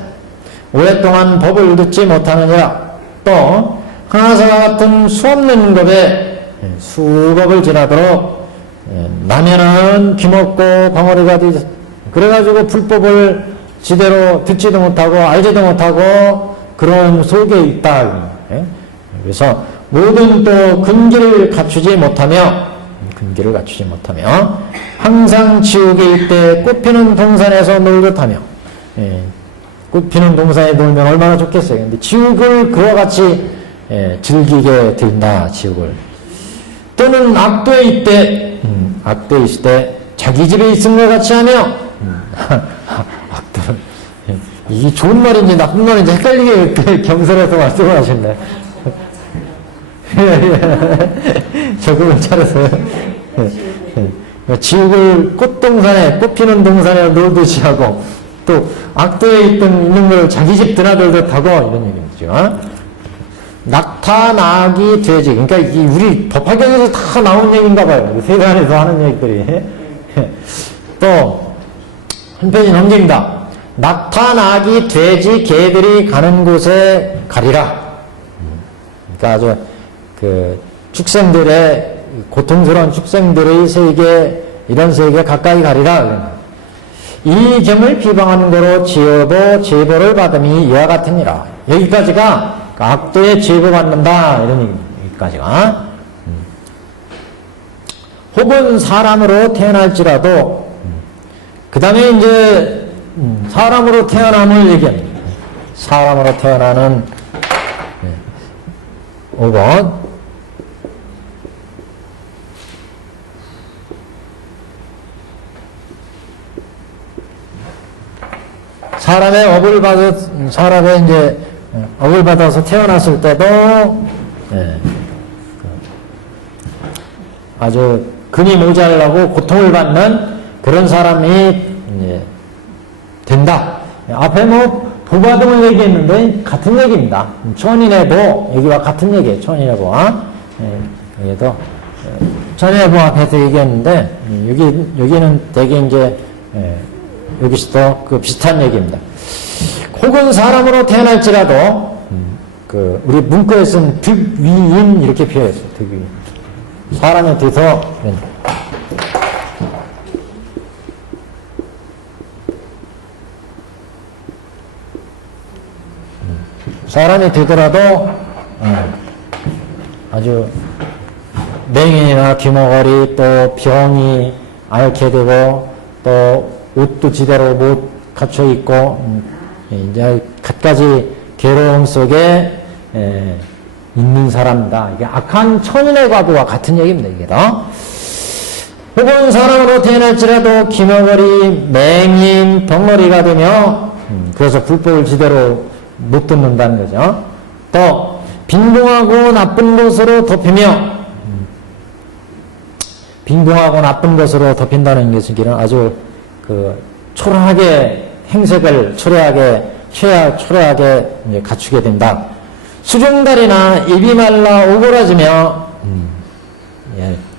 오랫동안 법을 듣지 못하느니라. 또 하나사와 같은 수없는 법에 수법을 지나도록 나면은 기먹고 방어리가 되서 그래가지고 불법을 제대로 듣지도 못하고 알지도 못하고 그런 속에 있다. 그래서 모든 또 근기를 갖추지 못하며 항상 지옥에 있되 꽃피는 동산에서 놀듯하며 꽃피는 동산에 놀면 얼마나 좋겠어요. 근데 지옥을 그와 같이 즐기게 된다. 지옥을. 또는 악도에 있되 자기 집에 있은 것 같이 하며 악도를 이게 좋은 말인지 나쁜 말인지 헷갈리게 겸손해서 말씀을 하셨네. 적응을 잘했어요. 지옥을 꽃동산에 꽃피는 동산에 놀듯이 하고 또 악도에 있는 걸 자기 집 드나들듯 하고 이런 얘기죠. 낙타, 나귀, 돼지. 그러니까 우리 법화경에서 다 나온 얘기인가 봐요. 세간에서 하는 얘기들이. 또 한 페이지 넘깁니다. 낙타, 나귀, 돼지, 개들이 가는 곳에 가리라. 그러니까 아주 축생들의 고통스러운 축생들의 세계 이런 세계 가까이 가리라. 이 점을 비방하는 거로 제보를 받음이 이와 같으니라. 여기까지가 악도에 제보받는다 이런 얘기까지가. 혹은 사람으로 태어날지라도 그 다음에 이제 사람으로 태어남을 얘기합니다. 사람으로 태어나는 5번 사람의 이제 업을 받아서 태어났을 때도 아주 근이 모자라고 고통을 받는 그런 사람이 된다. 앞에 보받음을 얘기했는데 같은 얘기입니다. 천인의 보 여기와 같은 얘기예요. 천인의 보와 여기도 천인의 보 앞에서 얘기했는데 여기는 되게 이제 여기서도 그 비슷한 얘기입니다. 혹은 사람으로 태어날지라도 우리 문구에 쓴 득위인 이렇게 표현했어요. 득위인. 사람에 대해서 사람이 되더라도 아주 맹인이나 귀머거리 또 병이 앓게 되고 또 옷도 제대로 못 갖춰 입고 이제 갖가지 괴로움 속에 있는 사람이다. 이게 악한 천인의 과부와 같은 얘기입니다. 이게 다. 혹은 사람으로 태어날지라도 귀머거리, 맹인, 덩어리가 되며 그래서 불법을 제대로 못 듣는다는 거죠. 또 빈궁하고 나쁜 것으로 덮이며 빈궁하고 나쁜 것으로 덮인다는 것은 아주 초라하게 행색을 초라하게 이제 갖추게 된다. 수종달이나 입이 말라 오그라지며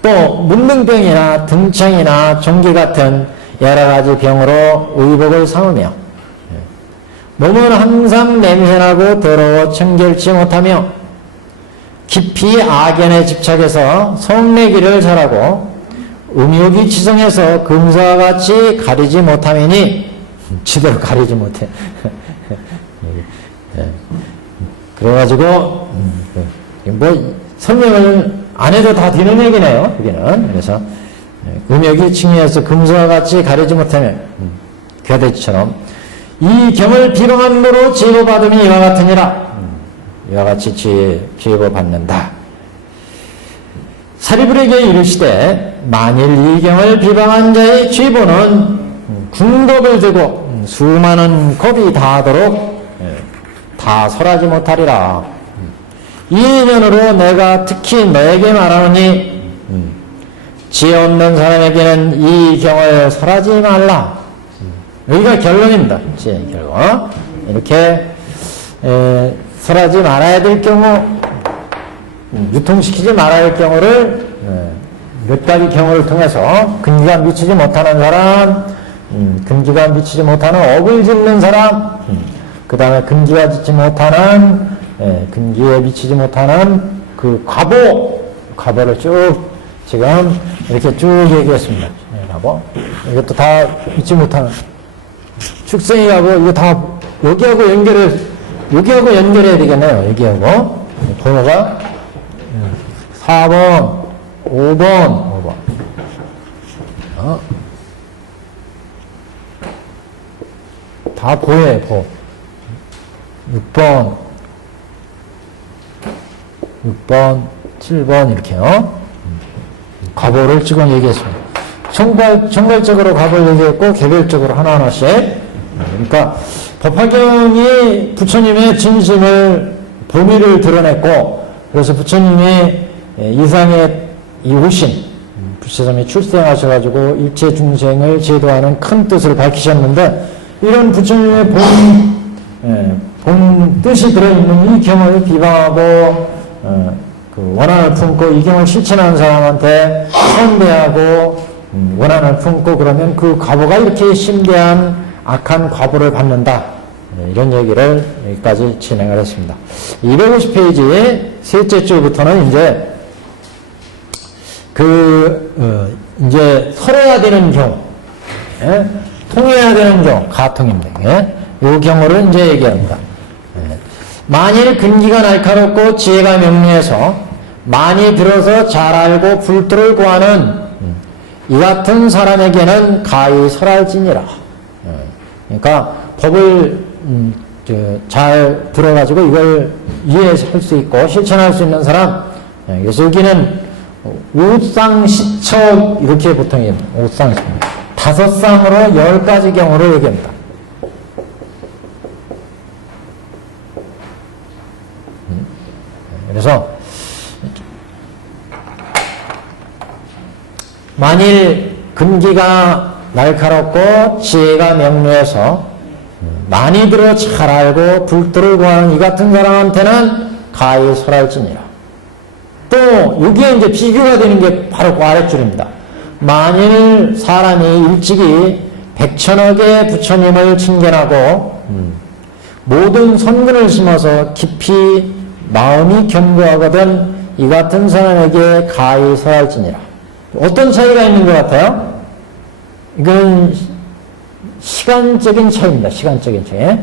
또 문둥병이나 등창이나 종기 같은 여러 가지 병으로 의복을 삼으며 몸은 항상 냄새나고 더러워 청결치 못하며 깊이 악연에 집착해서 성내기를 잘하고 음욕이 치성해서 금사와 같이 가리지 못하매니 제대로 가리지 못해. 그래가지고 설명을 안 해도 다 되는 얘기네요. 여기는 그래서 음욕이 칭해서 금사와 같이 가리지 못하며 괴대지처럼 이 경을 비방함으로 제보받음이 이와 같으니라. 이와 같이 제보받는다. 사리불에게 이르시되 만일 이 경을 비방한 자의 제보는 궁겁을 들고 수많은 겁이 다하도록 다 설하지 못하리라. 이 인연으로 내가 특히 너에게 말하노니 지혜 없는 사람에게는 이 경을 설하지 말라. 여기가 결론입니다. 지혜의 결론. 이렇게 설하지 말아야 될 경우, 유통시키지 말아야 할 경우를 몇 가지 경우를 통해서 근기가 미치지 못하는 사람, 근기가 미치지 못하는 업을 짓는 사람, 그 다음에 근기가 짓지 못하는, 근기에 미치지 못하는 그 과보를 쭉 지금 이렇게 쭉 얘기했습니다. 과보. 이것도 다 잊지 못하는, 축생이하고 이거 다 여기하고 연결해야 되겠네요. 여기하고. 번호가 4번, 5번. 다 보여요, 보. 6번, 7번, 이렇게요. 과보를 찍어 얘기했습니다. 총괄적으로 과보를 얘기했고, 개별적으로 하나하나씩. 그러니까, 법화경이 부처님의 진심을, 본의를 드러냈고, 그래서 부처님이 이상의 이 오신, 부처님이 출생하셔가지고 일체 중생을 제도하는 큰 뜻을 밝히셨는데, 이런 부처님의 본 뜻이 들어있는 이 경을 비방하고, 그 원한을 품고 이 경을 실천하는 사람한테 선대하고, 원한을 품고 그러면 그 과보가 이렇게 심대한 악한 과보를 받는다. 이런 얘기를 여기까지 진행을 했습니다. 250페이지 셋째 줄부터는 이제 설해야 되는 경우, 통해야 되는 경우, 가통입니다. 이 경우를 이제 얘기합니다. 만일 근기가 날카롭고 지혜가 명료해서 많이 들어서 잘 알고 불도를 구하는 이 같은 사람에게는 가히 설할지니라. 그러니까 법을 잘 들어가지고 이걸 이해할 수 있고 실천할 수 있는 사람. 그래서 여기는 오쌍시척 이렇게 보통 얘기합니다. 오쌍시척. 5쌍으로 10가지 경우를 얘기합니다. 그래서 만일 근기가 날카롭고 지혜가 명료해서 많이 들어 잘 알고 불도를 구하는 이 같은 사람한테는 가히 설할지니라. 또 여기에 이제 비교가 되는 게 바로 그 아랫줄입니다. 만일 사람이 일찍이 100천억의 부처님을 칭견하고 모든 선근을 심어서 깊이 마음이 견고하거든 이 같은 사람에게 가히 설할지니라. 어떤 차이가 있는 것 같아요? 이건 시간적인 차이입니다. 시간적인 차이.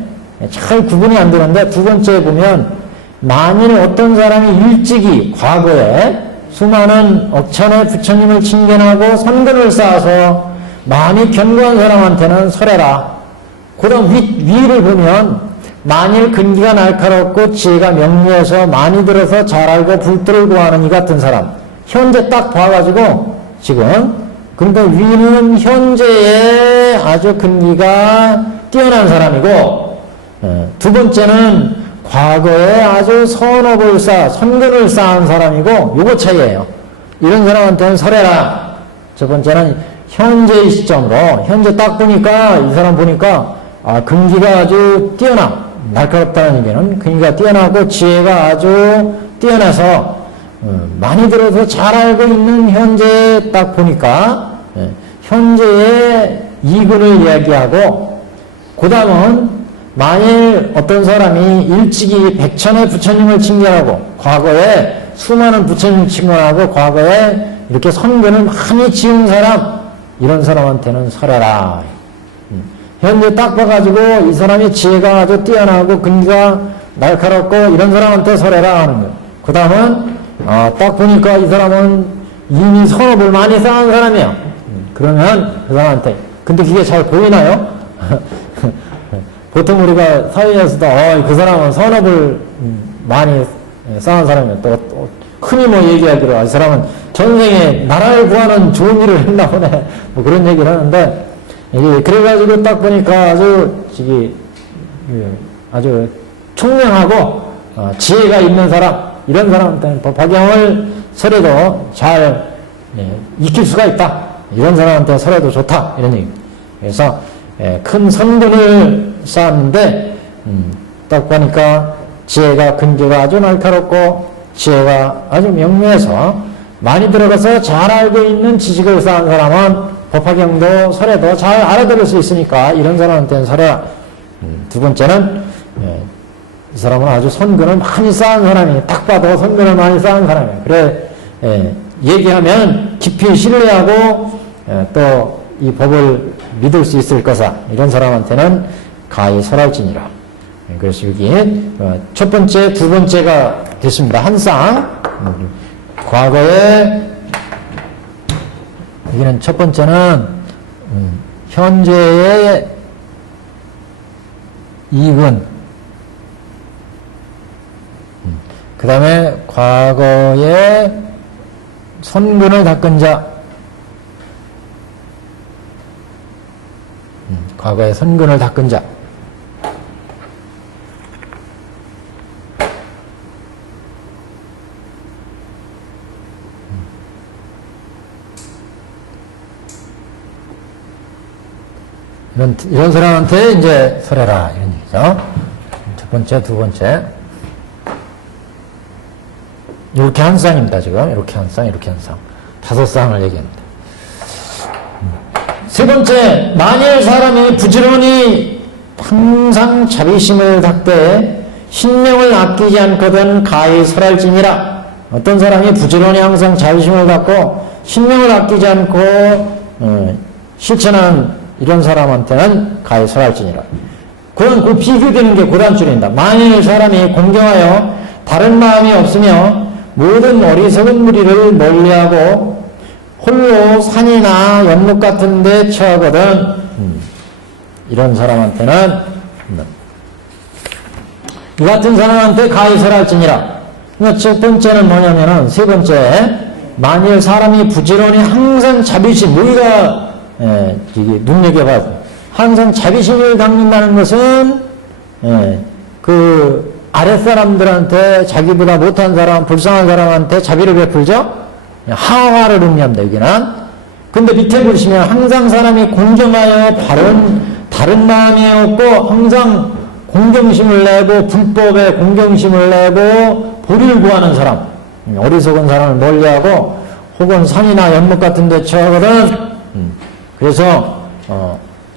잘 구분이 안 되는데 두 번째 보면 만일 어떤 사람이 일찍이 과거에 수많은 억천의 부처님을 칭견하고 선근을 쌓아서 마음이 견고한 사람한테는 설해라. 그 다음 위를 보면 만일 근기가 날카롭고 지혜가 명료해서 많이 들어서 잘 알고 불도를 구하는 이 같은 사람. 현재 딱 봐가지고 지금 그러니까 위는 현재에 아주 근기가 뛰어난 사람이고 두 번째는 과거에 아주 선업을 선근을 쌓은 사람이고 요거 차이예요. 이런 사람한테는 설해라. 첫 번째는 현재의 시점으로 현재 딱 보니까 이 사람 보니까 근기가 아주 뛰어나. 날카롭다는 얘기는 근기가 뛰어나고 지혜가 아주 뛰어나서 많이 들어서 잘 알고 있는 현재 딱 보니까 현재의 이근을 이야기하고 그 다음은 만일 어떤 사람이 일찍이 100천의 부처님을 칭찬하고 과거에 수많은 부처님을 칭찬하고 과거에 이렇게 선근을 많이 지은 사람 이런 사람한테는 설해라. 현재 딱 봐가지고 이 사람이 지혜가 아주 뛰어나고 근기가 날카롭고 이런 사람한테 설해라 하는 거예요. 그 다음은 딱 보니까 이 사람은 이미 선업을 많이 쌓은 사람이에요. 그러면 그 사람한테 근데 그게 잘 보이나요? 보통 우리가 사회에서도 그 사람은 선업을 많이 쌓은 사람이에요. 또 흔히 뭐 얘기하기로 이 사람은 전생에 나라를 구하는 좋은 일을 했나 보네. 뭐 그런 얘기를 하는데 그래가지고 딱 보니까 아주 총명하고 지혜가 있는 사람 이런 사람한테는 법화경을 설해도 잘 익힐 수가 있다. 이런 사람한테 설해도 좋다. 이런 얘기. 그래서 큰 선근을 쌓았는데 딱 보니까 지혜가 근기가 아주 날카롭고 지혜가 아주 명료해서 많이 들어가서 잘 알고 있는 지식을 쌓은 사람은 법화경도 설해도 잘 알아들을 수 있으니까 이런 사람한테는 설해라. 두 번째는 이 사람은 아주 선근을 많이 쌓은 사람이 딱 봐도 선근을 많이 쌓은 사람이에요. 그래 얘기하면 깊이 신뢰하고 또 이 법을 믿을 수 있을 거사. 이런 사람한테는 가히 설할지니라. 그래서 여기 첫 번째, 두 번째가 됐습니다. 한 쌍. 과거에 여기는 첫 번째는 현재의 이근, 그 다음에 과거의 선근을 닦은 자, 과거의 선근을 닦은 자. 이런 사람한테 이제 설해라. 이런 얘기죠. 첫 번째, 두 번째. 이렇게 한 쌍입니다, 지금. 이렇게 한 쌍, 이렇게 한 쌍. 5쌍을 얘기합니다. 세 번째, 만일 사람이 부지런히 항상 자비심을 닦되 신명을 아끼지 않거든 가히 설할지니라. 어떤 사람이 부지런히 항상 자비심을 닦고 신명을 아끼지 않고 실천하는 이런 사람한테는 가히 설할지니라. 그건 그 비교되는 게 고단줄입니다. 만일 사람이 공경하여 다른 마음이 없으며 모든 어리석은 무리를 멀리하고 홀로 산이나 연못 같은 데 처하거든 이런 사람한테는 이 같은 사람한테 가히 설할지니라. 첫 번째는 뭐냐면은 세 번째, 만일 사람이 부지런히 항상 자비심, 우리가 눈여겨봐 항상 자비심을 닦는다는 것은 그 아랫사람들한테 자기보다 못한 사람, 불쌍한 사람한테 자비를 베풀죠. 하와를 의미합니다. 여기는. 근데 밑에 보시면 항상 사람이 공경하여 다른 마음이 없고 항상 공경심을 내고 불법에 공경심을 내고 보리를 구하는 사람, 어리석은 사람을 멀리하고 혹은 산이나 연못 같은 데 처하거든. 그래서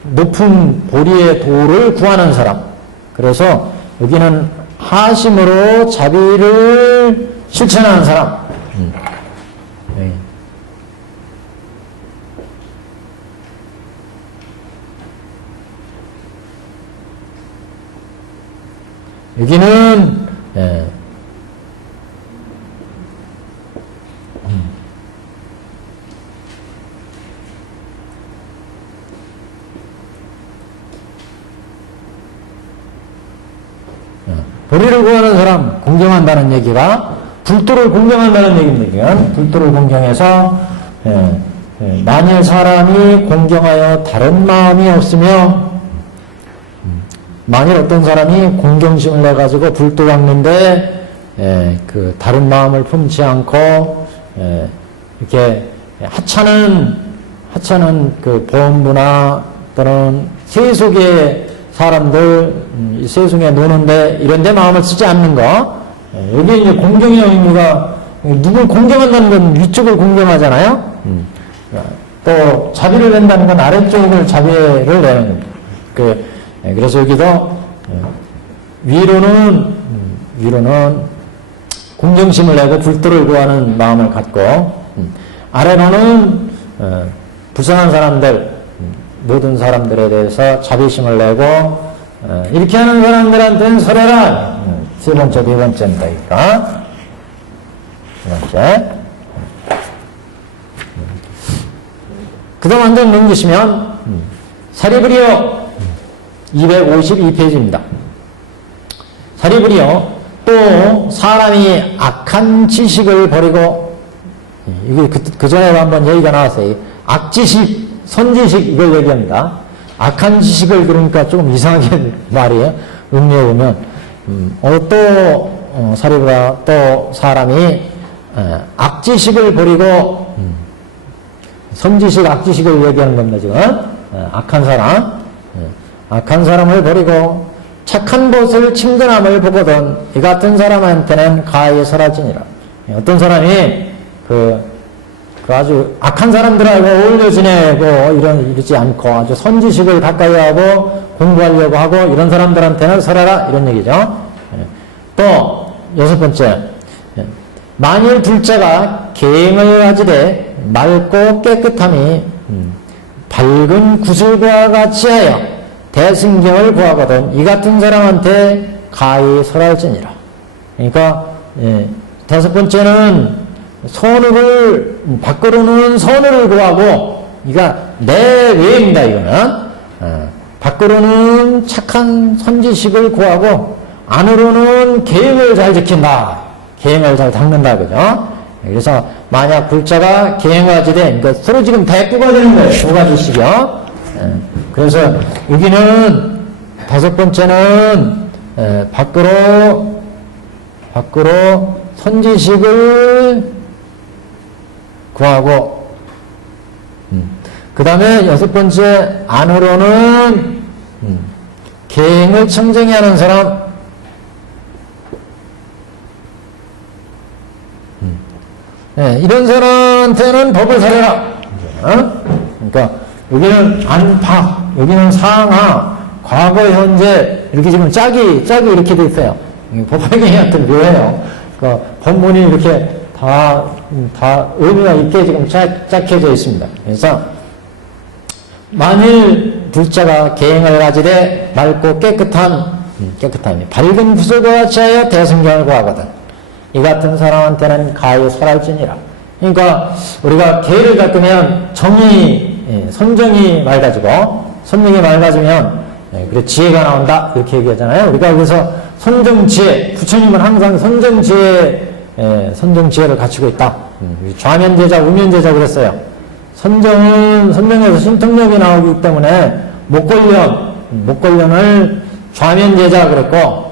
높은 보리의 도를 구하는 사람. 그래서 여기는 하심으로 자비를 실천하는 사람. 여기는 보리를 구하는 사람 공경한다는 얘기가 불도를 공경한다는 얘기입니다. 불도를 공경해서 만일 사람이 공경하여 다른 마음이 없으며 만일 어떤 사람이 공경심을 내가지고 불도 닦는데 그 다른 마음을 품지 않고 이렇게 하찮은 그 보험부나 또는 세속의 사람들 세속에 노는데 이런데 마음을 쓰지 않는 거. 여기 이제 공경의 의미가 누굴 공경한다는 건 위쪽을 공경하잖아요. 또 자비를 낸다는 건 아래쪽을 자비를 내는 겁니다. 그래서 여기도 위로는 공경심을 내고 불도를 구하는 마음을 갖고 아래로는 불쌍한 사람들 모든 사람들에 대해서 자비심을 내고 이렇게 하는 사람들한테는 설해라. 세 번째, 네 번째입니다. 그러니까 세 번째. 그 다음 한 장 넘기시면 사리브리어 252페이지입니다. 사리브리어 또 사람이 악한 지식을 버리고 이게 그 전에도 한번 얘기가 나왔어요. 악지식, 선지식 이걸 얘기합니다. 악한 지식을 그러니까 조금 이상하게 말이에요. 음미해 보면 또 사리부라 또 사람이 악지식을 버리고 선지식 악지식을 얘기하는 겁니다 지금. 악한 사람 악한 사람을 버리고 착한 것을 친근함을 보거든 이 같은 사람한테는 가히 설할지니라. 어떤 사람이 그 아주 악한 사람들하고 어울려 지내고 이러지 않고 아주 선지식을 가까이 하고 공부하려고 하고 이런 사람들한테는 설하라 이런 얘기죠. 또 여섯 번째, 만일 둘째가 계행을 가지되 맑고 깨끗함이 밝은 구슬과 같이 하여 대승경을 구하거든 이 같은 사람한테 가히 설할지니라. 그러니까 다섯 번째는 밖으로는 선을 구하고, 그러니까 내 외입니다, 이거는. 밖으로는 착한 선지식을 구하고, 안으로는 계행을 잘 지킨다. 계행을 잘 닦는다, 그죠? 그래서, 만약 불자가 계행하지되, 그러니까 서로 지금 대꾸가 되는 거예요, 두 가지씩이요. 그래서, 여기는, 다섯 번째는, 밖으로 선지식을 구하고, 그 다음에 여섯 번째, 안으로는, 계행을 청정히 하는 사람, 이런 사람한테는 법을 설해라. 그러니까, 여기는 안팎, 여기는 상하, 과거, 현재, 이렇게 지금 짝이 이렇게 돼 있어요. 법화경이한테 묘해요. 그러니까 법문이 이렇게 다 의미가 있게 지금 짝혀져 있습니다. 그래서 만일 둘째가 계행을 가지되 맑고 깨끗함이 밝은 구슬과 같이 하여 대승경을 구하거든 이 같은 사람한테는 가히 설할지니라. 그러니까 우리가 계를 닦으면 선정이 맑아지고 선명이 맑아지면 그래 지혜가 나온다 이렇게 얘기하잖아요. 우리가 그래서 선정지혜, 부처님은 항상 선정지혜를 갖추고 있다. 좌면제자, 우면제자 그랬어요. 선정에서 신통력이 나오기 때문에 목걸련을 좌면제자 그랬고,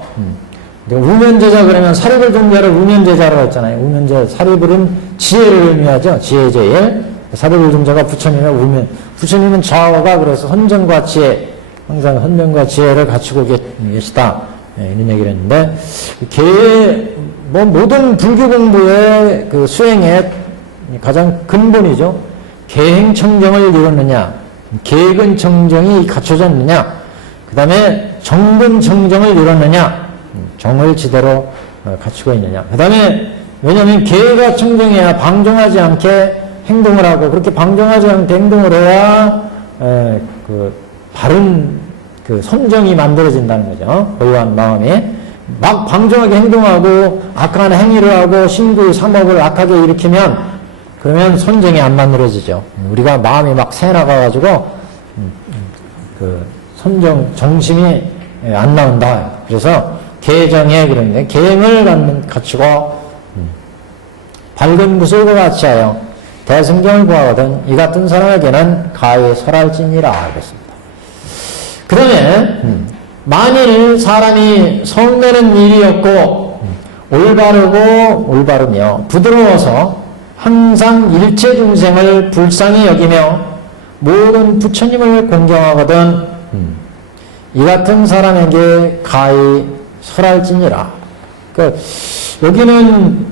우면제자 그러면 사립을 존재를 우면제자라고 했잖아요. 사립은 지혜를 의미하죠. 지혜제일. 사립을 존재가 부처님의 부처님은 좌우가 그래서 선정과 지혜, 항상 선정과 지혜를 갖추고 계시다. 이런 얘기를 했는데, 모든 불교 공부의 그 수행의 가장 근본이죠. 계행청정을 이뤘느냐, 계근청정이 갖춰졌느냐, 그 다음에 정근청정을 이뤘느냐, 정을 제대로 갖추고 있느냐. 그 다음에, 왜냐면 계가 청정해야 방종하지 않게 행동을 하고, 그렇게 방종하지 않게 행동을 해야, 바른 선정이 만들어진다는 거죠. 고유한 마음이. 막 방종하게 행동하고 악한 행위를 하고 신구 삼업을 악하게 일으키면 그러면 선정이 안 만들어지죠. 우리가 마음이 막 새나가가지고 정심이 안 나온다. 그래서 계정에 그런데 계행을 갖추고 밝은 구슬과 같이 하여 대승경을 구하거든 이 같은 사람에게는 가히 설할지니라 하겠습니다. 그 다음에 만일 사람이 성내는 일이 없고 올바르며 부드러워서 항상 일체 중생을 불쌍히 여기며 모든 부처님을 공경하거든 이 같은 사람에게 가히 설할지니라. 여기는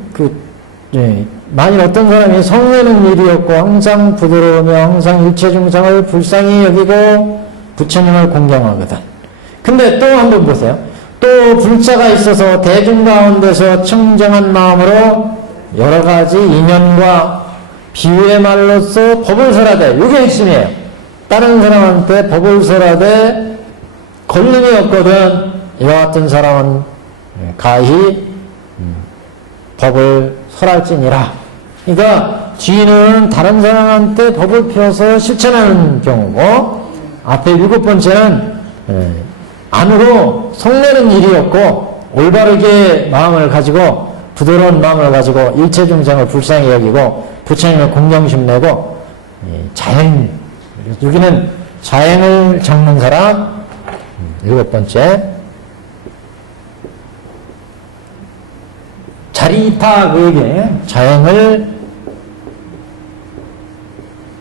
만일 어떤 사람이 성내는 일이 없고 항상 부드러우며 항상 일체 중생을 불쌍히 여기고 부처님을 공경하거든. 근데 또 한번 보세요. 또 불자가 있어서 대중 가운데서 청정한 마음으로 여러 가지 인연과 비유의 말로써 법을 설하되, 이게 핵심이에요. 다른 사람한테 법을 설하되 걸림이 없거든. 이와 같은 사람은 가히 법을 설할지니라. 그러니까 뒤는 다른 사람한테 법을 펴서 실천하는 경우고, 앞에 일곱 번째는 안으로 성내는 일이 없고 올바르게 마음을 가지고 부드러운 마음을 가지고 일체 중생을 불쌍히 여기고 부처님을 공경심 내고 자행, 여기는 자행을 적는 사람. 일곱 번째, 자리이타 그 얘기예요. 자행을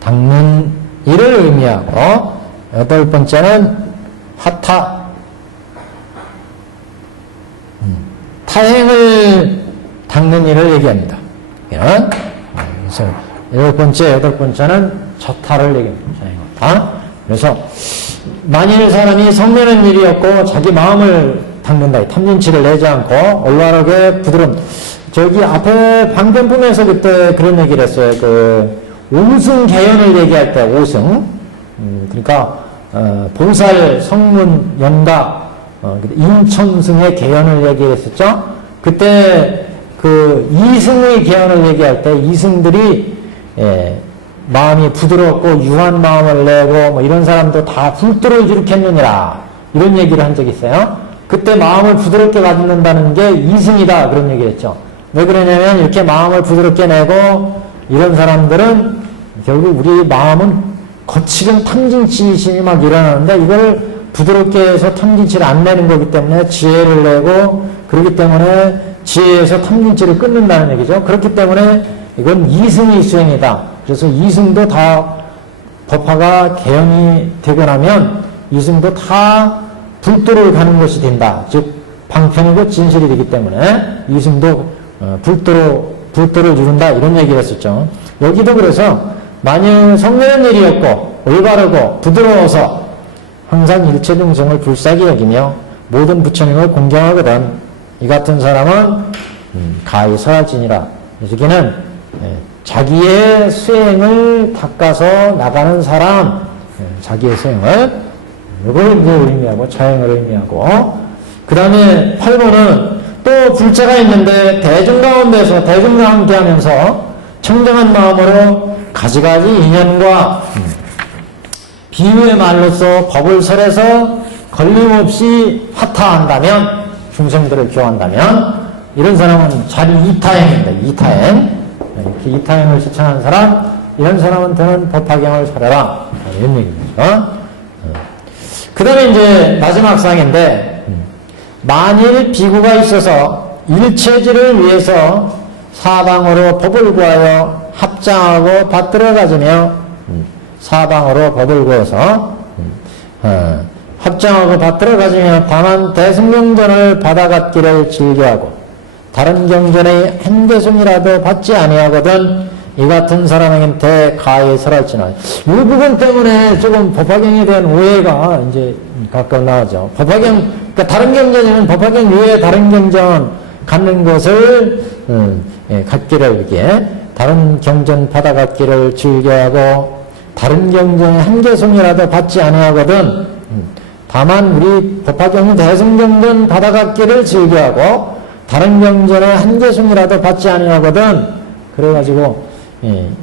닦는 일을 의미하고, 여덟 번째는 하타, 타행을 닦는 일을 얘기합니다. 그래서 일곱 번째, 여덟 번째는 저타를 얘기합니다. 자행하타. 그래서 만일 사람이 성내는 일이 없고 자기 마음을 닦는다. 탐진치를 내지 않고 올바르게 부드러움. 저기 앞에 방편품에서 그때 그런 얘기를 했어요. 그 오승 개연을 얘기할 때 오승. 그러니까 보살, 성문, 연가, 인천승의 개연을 얘기했었죠. 그때 그 이승의 개연을 얘기할 때 이승들이 마음이 부드럽고 유한 마음을 내고 뭐 이런 사람도 다 불도를 일으켰느니라 이런 얘기를 한 적이 있어요. 그때 마음을 부드럽게 갖는다는 게 이승이다 그런 얘기를 했죠. 왜 그러냐면 이렇게 마음을 부드럽게 내고 이런 사람들은 결국 우리 마음은 거칠은 탐진치심이 막 일어나는데 이걸 부드럽게 해서 탐진치를 안 내는 거기 때문에 지혜를 내고 그렇기 때문에 지혜에서 탐진치를 끊는다는 얘기죠. 그렇기 때문에 이건 이승의 수행이다. 그래서 이승도 다 법화가 개연이 되고 나면 이승도 다 불도를 가는 것이 된다. 즉 방편이고 진실이 되기 때문에 이승도 불도를 이룬다 이런 얘기를 했었죠. 여기도 그래서 만일 성내는 일이 없고 올바르고 부드러워서 항상 일체 중생을 불쌍히 여기며 모든 부처님을 공경하거든 이 같은 사람은 가히 서할지니라. 여기는 자기의 수행을 닦아서 나가는 사람, 자기의 수행을 이걸 이제 의미하고 자행을 의미하고 그 다음에 8번은 또 불자가 있는데 대중 가운데서 대중과 함께 하면서 청정한 마음으로 가지가지 인연과 비유의 말로써 법을 설해서 걸림없이 화타한다면 중생들을 교한다면 이런 사람은 자리 이타행입니다. 이타행. 이렇게 이타행을 실천하는 사람, 이런 사람한테는 법화경을 설해라. 이런 얘기입니다. 그 다음에 이제 마지막 사항인데, 만일 비구가 있어서 일체지를 위해서 사방으로 법을 구하여 합장하고 받들어 가지며, 사방으로 법을 구해서, 합장하고 받들어 가지며 다만 대승경전을 받아갔기를 즐겨하고, 다른 경전의 한 개송이라도 받지 아니하거든 이 같은 사람에게 가히 설할지나. 이 부분 때문에 조금 법화경에 대한 오해가 이제 가끔 나오죠. 법화경, 그러니까 다른 경전에는 법화경 외에 다른 경전 갖는 것을 갖기를 이렇게 다른 경전 받아갖기를 즐겨하고 다른 경전의 한 개송이라도 받지 아니하거든. 다만 우리 법화경은 대승경전 받아갖기를 즐겨하고 다른 경전의 한 개송이라도 받지 아니하거든. 그래가지고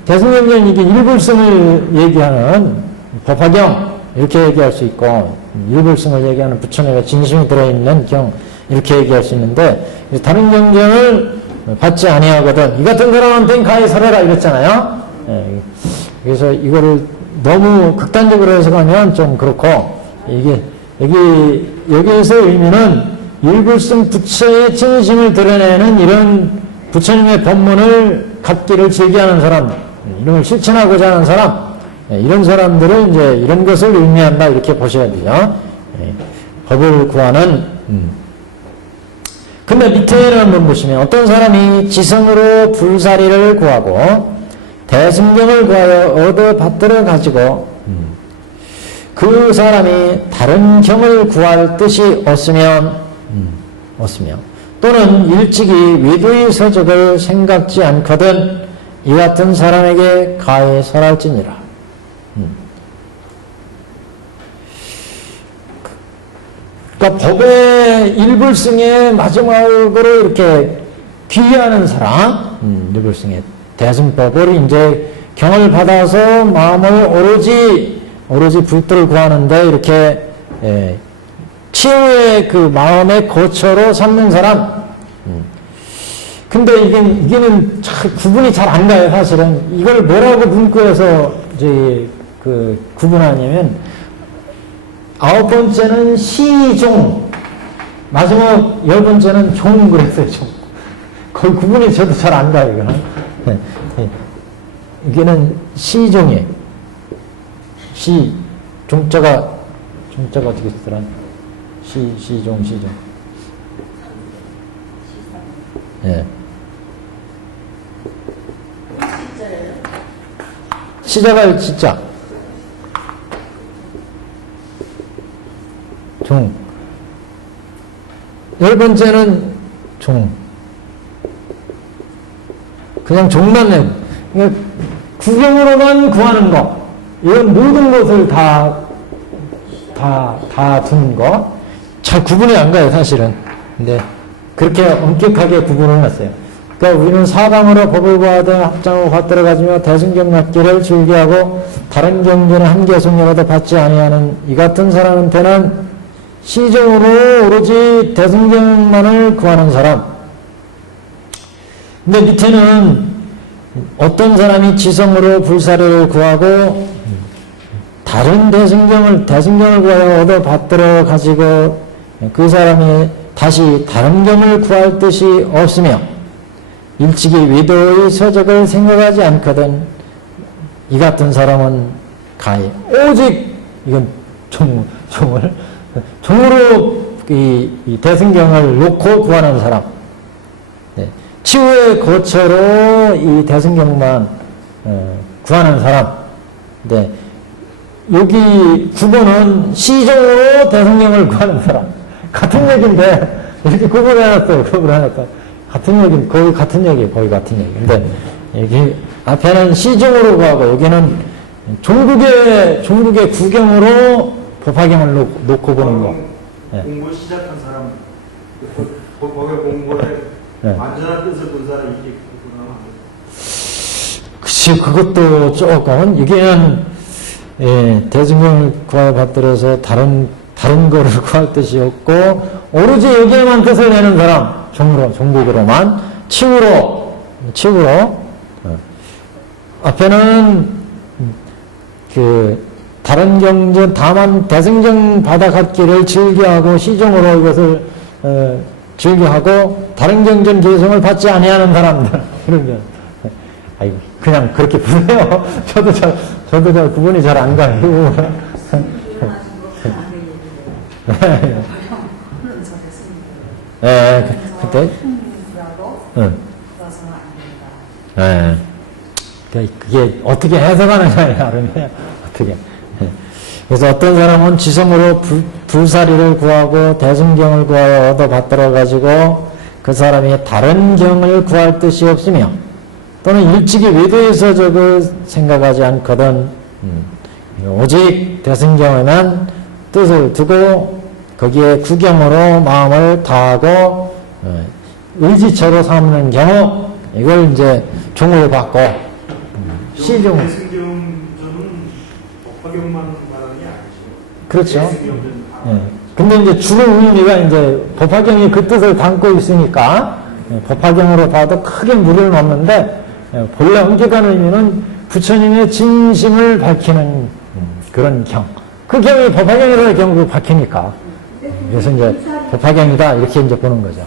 대승경전 이게 일불승을 얘기하는 법화경 이렇게 얘기할 수 있고 일불승을 얘기하는 부처님의 진심이 들어있는 경 이렇게 얘기할 수 있는데 다른 경전을 받지 아니하거든 이 같은 사람한테는 가히 설해라 이랬잖아요. 그래서 이거를 너무 극단적으로 해석하면 좀 그렇고 이게 여기에서 의미는 일불승 부처의 진심을 드러내는 이런 부처님의 법문을 갖기를 즐겨하는 사람, 이런 걸 실천하고자 하는 사람, 이런 사람들은 이제 이런 것을 의미한다 이렇게 보셔야 돼요. 법을 구하는. 근데 밑에는 한번 보시면 어떤 사람이 지성으로 불사리를 구하고 대승경을 구하여 얻어 받들어 가지고 그 사람이 다른 경을 구할 뜻이 없으며 또는 일찍이 위도의 서적을 생각지 않거든 이 같은 사람에게 가히 설할지니라. 그러니까 법의 일불승의 마지막으로 이렇게 귀의하는 사람, 일불승의 대승법을 이제 경을 받아서 마음을 오로지 불도를 구하는데 이렇게 치유의 그 마음의 거처로 삼는 사람. 근데 이게는 참 구분이 잘 안 가요, 사실은. 이걸 뭐라고 문구에서 이제 그 구분하냐면, 9번째는 시종, 마지막 10번째는 종 그랬어요, 종. 거의 구분이 저도 잘 안 가요, 이거는. 예, 예. 이게는 시종이에요. 종자가 어떻게 쓰더라? 시종. 예. 시자가 진짜. 종. 열 번째는 종. 그냥 종만 내. 그러니까 구경으로만 구하는 거. 이건 모든 것을 다 두는 거. 잘 구분이 안 가요, 사실은. 근데 그렇게 엄격하게 구분을 했어요. 그러니까 우리는 사방으로 법을 구하되 합장을 받들어 가지며 대승경 맞기를 즐겨하고 다른 경전의 한계 속력에도 받지 아니하는 이 같은 사람한테는 시종으로 오로지 대승경만을 구하는 사람. 근데 밑에는 어떤 사람이 지성으로 불사를 구하고 다른 대승경을 구하여 얻어 받들어 가지고 그 사람이 다시 다른 경을 구할 뜻이 없으며 일찍이 위도의 서적을 생각하지 않거든 이 같은 사람은 가히 오직 이건 종으로 이 대승경을 놓고 구하는 사람. 네. 치유의 거처로 이 대승경만 구하는 사람. 네. 여기 9번은 시종으로 대승경을 구하는 사람. 같은 얘기인데 이렇게 구분해놨어요. 같은 얘기, 거의 같은 얘기예요. 거의 같은 얘기. 근데 여기 앞에는 시종으로 구하고 여기는 종국의 구경으로 법화경을 놓고 보는 거. 네. 공부 시작한 사람, 법화경 공부에 네. 완전한 뜻을 본 사람이 이게 그구나. 그치, 그것도 조금 이게는 대승경을 구하여 받들어서 다른 거를 구할 뜻이 없고 오로지 여기에만 뜻을 내는 사람. 종국으로만 치우로 앞에는 다른 경전 다만 대승경 받아갖기를 즐겨하고 시종으로 이것을 즐겨하고 다른 경전 개성을 받지 아니하는 사람들 이런 게 아이고 그냥 그렇게 부르네요. 저도 잘 구분이 잘 안 가요. 네, 그때. 네. 그게 어떻게 해석하느냐에 나름이에요. 어떻게. 그래서 어떤 사람은 지성으로 불사리를 구하고 대승경을 구하여 얻어 받들어 가지고 그 사람이 다른 경을 구할 뜻이 없으며 또는 일찍이 외도의 서적을 생각하지 않거든 오직 대승경에만 뜻을 두고 거기에 구경으로 마음을 다하고 의지처로 삼는 경우 이걸 이제 종으로 받고 시종 대승경전은 법화경만 말하는 게 아니죠. 그렇죠. 근데 이제 주는 의미가 이제 법화경이 그 뜻을 담고 있으니까 법화경으로 봐도 크게 무리를 넣는데 본래 엄격한 의미는 부처님의 진심을 밝히는 그런 경. 그 경이 법화경이라는 경으로 밝히니까. 그래서 이제 법화경이다 이렇게 이제 보는 거죠.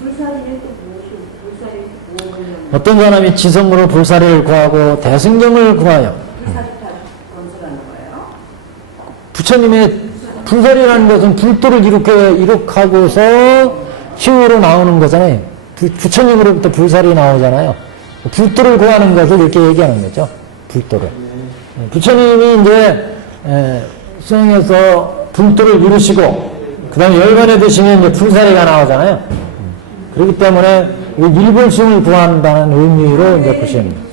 어떤 사람이 지성으로 불사리를 구하고 대승경을 구하여 부처님의 불사리라는 것은 불도를 이룩하고서 희우로 나오는 거잖아요. 부처님으로부터 불사리 나오잖아요. 불도를 구하는 것을 이렇게 얘기하는 거죠. 불도를. 부처님이 이제 수행해서 불도를 이루시고 그 다음에 열반에 드시면 이제 불사리가 나오잖아요. 그렇기 때문에 일불승을 구한다는 의미로 이제 보시면 됩니다.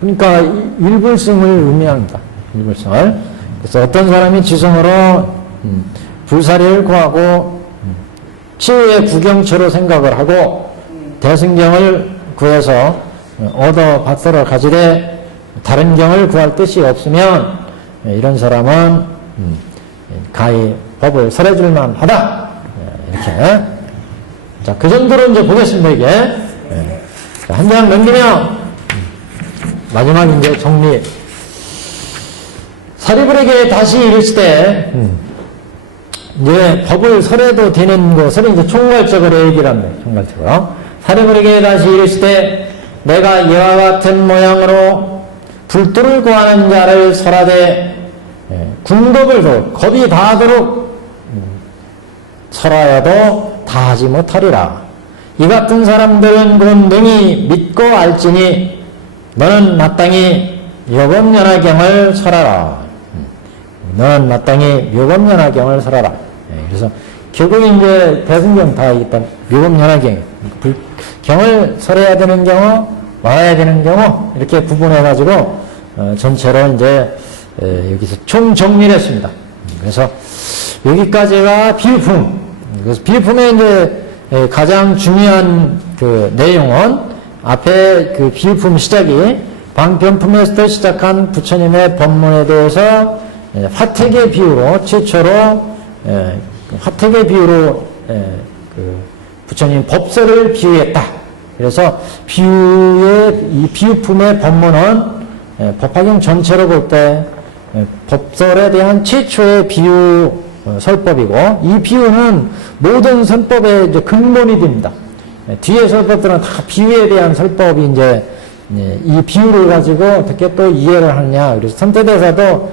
그러니까 일불승을 의미합니다. 일불승을. 그래서 어떤 사람이 지성으로 불사리를 구하고 치유의 구경처로 생각을 하고 대승경을 구해서 얻어 받들어 가지되 다른 경을 구할 뜻이 없으면 이런 사람은 가히 법을 설해줄만 하다. 이렇게. 자, 그 정도로 이제 보겠습니다, 이게. 한 장 넘기면, 마지막 이제 정리. 사리불에게 다시 이르시되, 이제 법을 설해도 되는 것을 이제 총괄적으로 얘기를 합니다. 총괄적으로. 사려버리게 다시 이르시되 내가 이와 같은 모양으로 불도를 구하는 자를 설하되 궁겁을 줘 겁이 다하도록 설하여도 다하지 못하리라. 이 같은 사람들은 곧 능히 믿고 알지니 너는 마땅히 묘법연화경을 설하라. 너는 마땅히 묘법연화경을 설하라. 그래서 결국 이제 대승경 다 있던 묘법연화경 경을 설해야 되는 경우, 말아야 되는 경우 이렇게 구분해가지고 전체로 이제 여기서 총 정리를 했습니다. 그래서 여기까지가 비유품. 그래서 비유품의 이제 가장 중요한 그 내용은 앞에 그 비유품 시작이 방편품에서 시작한 부처님의 법문에 대해서 화택의 비유로 최초로 화택의 비유로 그 부처님 법설을 비유했다. 그래서 이 비유품의 법문은 법화경 전체로 볼 때 법설에 대한 최초의 비유 설법이고 이 비유는 모든 설법의 이제 근본이 됩니다. 뒤에 설법들은 다 비유에 대한 설법이 이제 이 비유를 가지고 어떻게 또 이해를 하느냐. 그래서 선태대사도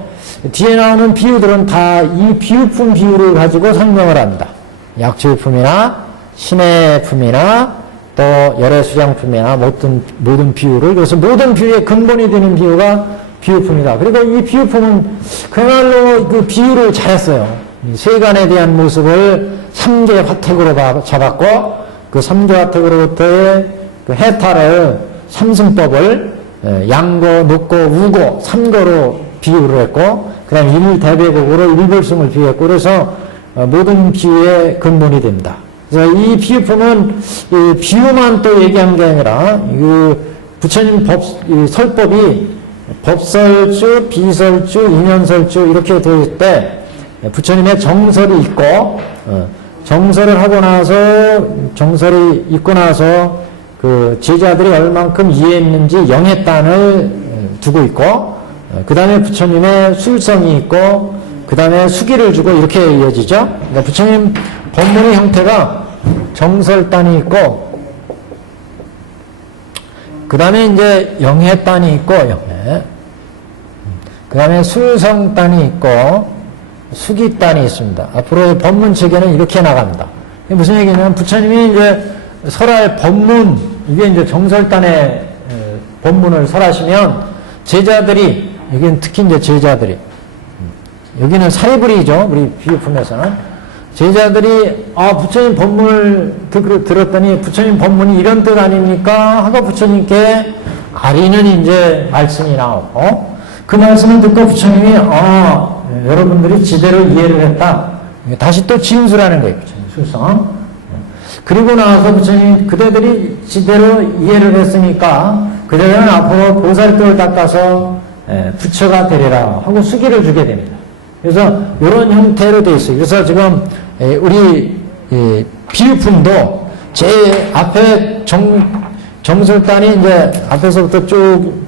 뒤에 나오는 비유들은 다 이 비유품 비유를 가지고 설명을 합니다. 약주품이나 신의 품이나 또 열애수장품이나 모든 비유를 그래서 모든 비유의 근본이 되는 비유가 비유품이다. 그리고 이 비유품은 그야말로 그 비유를 잘했어요. 세간에 대한 모습을 3개 화택으로 잡았고 그 3개 화택으로부터의 그 해탈을 삼승법을 양고, 눕고, 우고 3거로 비유를 했고 그 다음에 일대배곡으로 일불승을 비유했고 그래서 모든 비유의 근본이 됩니다. 그래서 이 비유품은 이 비유만 또 얘기한 게 아니라 그 부처님 설법이 법설주, 비설주, 인연설주 이렇게 되어 때 부처님의 정설이 있고 정설을 하고 나서 정설이 있고 나서 그 제자들이 얼만큼 이해했는지 영해단을 두고 있고 그 다음에 부처님의 술성이 있고 그 다음에 수기를 주고 이렇게 이어지죠. 그러니까 부처님 법문의 형태가 정설단이 있고 그 다음에 이제 영해단이 있고 영해 그 다음에 술성단이 있고 수기단이 있습니다. 앞으로 법문 체계는 이렇게 나갑니다. 이게 무슨 얘기냐면 부처님이 이제 설할 법문 이게 이제 정설단의 법문을 설하시면 제자들이 여기는 특히 이제 제자들이 여기는 사리불이죠. 우리 비유품에서는 제자들이 부처님 법문을 들었더니 부처님 법문이 이런 뜻 아닙니까? 하고 부처님께 아리는 이제 말씀이 나오고 그 말씀을 듣고 부처님이 여러분들이 제대로 이해를 했다. 다시 또 진술하는 거예요. 부처님 술성. 그리고 나서 부처님 그대들이 제대로 이해를 했으니까 그대들은 앞으로 보살도를 닦아서 부처가 되리라 하고 수기를 주게 됩니다. 그래서 이런 형태로 되어 있어요. 그래서 지금 우리 비유품도 제 앞에 정설단이 이제 앞에서부터 쭉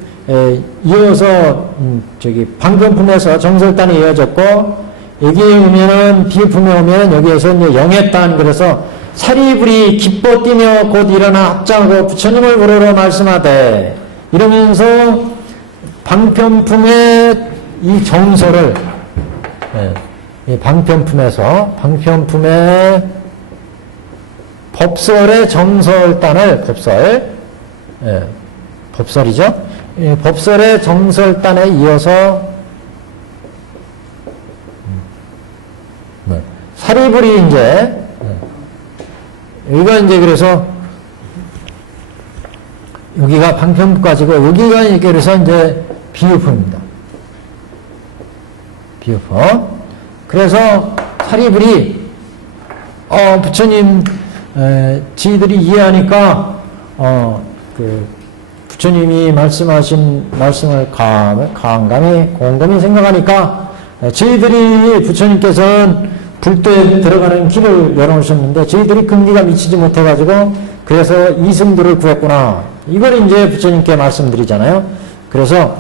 이어서 저기 방편품에서 정설단이 이어졌고 여기에 오면은 비유품에 오면 여기에서 이제 영해단 그래서 사리불이 기뻐 뛰며 곧 일어나 합장하고 부처님을 부르러 말씀하되 이러면서 방편품의 이 정설을 이 방편품에서 방편품의 법설의 정설단을 법설이죠. 법설의 정설단에 이어서 사리불이 이제 여기가 이제 그래서 여기가 방편품까지고 여기가 이게 그래서 이제 비유품입니다. 비유품. 그래서 사리불이 부처님 지들이 이해하니까 그 부처님이 말씀하신 말씀을 강감히 곰곰이 생각하니까 저희들이 부처님께서는 불도에 들어가는 길을 열어놓으셨는데 저희들이 근기가 미치지 못해가지고 그래서 이승도를 구했구나. 이걸 이제 부처님께 말씀드리잖아요. 그래서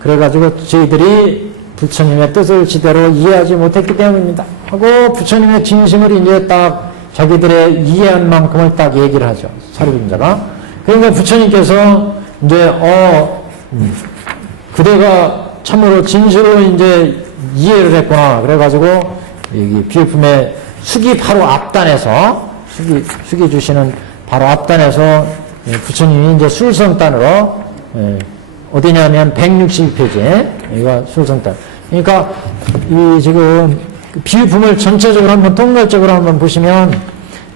그래가지고 저희들이 부처님의 뜻을 제대로 이해하지 못했기 때문입니다. 하고 부처님의 진심을 이제 딱 자기들의 이해한 만큼을 딱 얘기를 하죠. 사리분자가. 그러니까 부처님께서 이제 그대가 참으로 진실로 이제 이해를 했구나. 그래가지고 여기 비유품의 수기 바로 앞단에서 수기 주시는 바로 앞단에서 부처님이 이제 술성단으로 어디냐면 162페이지 여기가 술성단. 그러니까 이 지금 비유품을 전체적으로 한번 통괄적으로 한번 보시면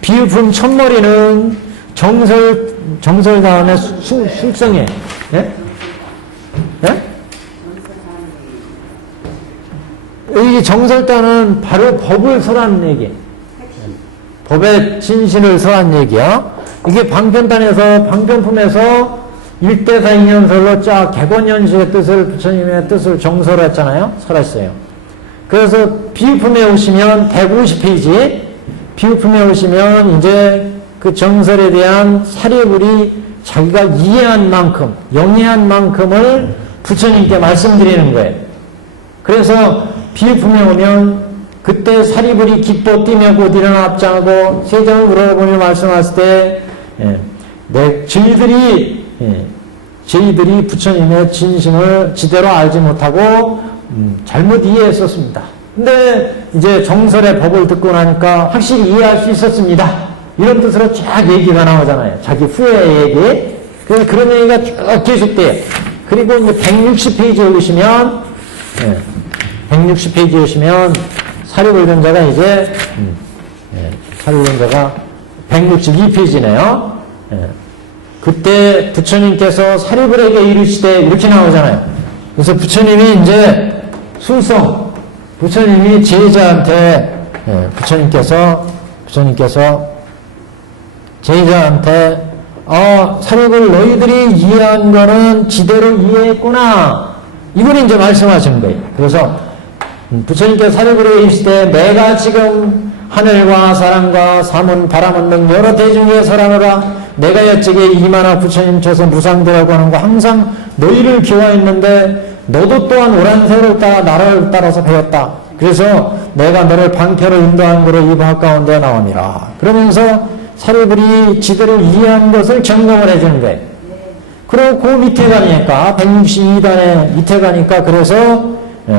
비유품 첫머리는 정설 다음에 술성에 예? 예? 이 정설단은 바로 법을 설한 얘기. 법의 진실을 설한 얘기야. 이게 방편단에서 방편품에서 1대 4인연설로 쫙 객원연식의 뜻을 부처님의 뜻을 정설했잖아요. 설했어요. 그래서 비유품에 오시면 150페이지 비유품에 오시면 이제 그 정설에 대한 사례불이 자기가 이해한 만큼 영해한 만큼을 부처님께 말씀드리는 거예요. 그래서 비유품에 오면 그때 사리불이 기뻐 뛰며 곧 일어나 앞장하고 세정을 물어보며 말씀하실 때 저희들이 부처님의 진심을 제대로 알지 못하고 잘못 이해했었습니다. 근데 이제 정설의 법을 듣고 나니까 확실히 이해할 수 있었습니다. 이런 뜻으로 쫙 얘기가 나오잖아요. 자기 후의 얘기. 그래서 그런 얘기가 쭉 계속돼요. 그리고 이제 160페이지에 오시면 160페이지에 오시면 사리불견자가 이제 사리불견자가 162페이지네요. 그때 부처님께서 사리불에게 이르시되 이렇게 나오잖아요. 그래서 부처님이 이제 부처님이 제자한테 부처님께서 제자한테 사리불 너희들이 이해한 거는 지대로 이해했구나. 이걸 이제 말씀하신 거예요. 그래서 부처님께서 사리불에 있을 때 내가 지금 하늘과 사람과 사문 바람은 등 여러 대중에 설하노라. 내가 여찌게 이만화 부처님 쳐서 무상대라고 하는 거 항상 너희를 기화했는데 너도 또한 오란세를 따라 나를 따라서 배웠다. 그래서 내가 너를 방패로 인도한 거로 이 법 가운데 나옵니다. 그러면서 사리불이 지대로 이해한 것을 점검을 해주는 거예요. 그리고 그 밑에 가니까 162단에 밑에 가니까 그래서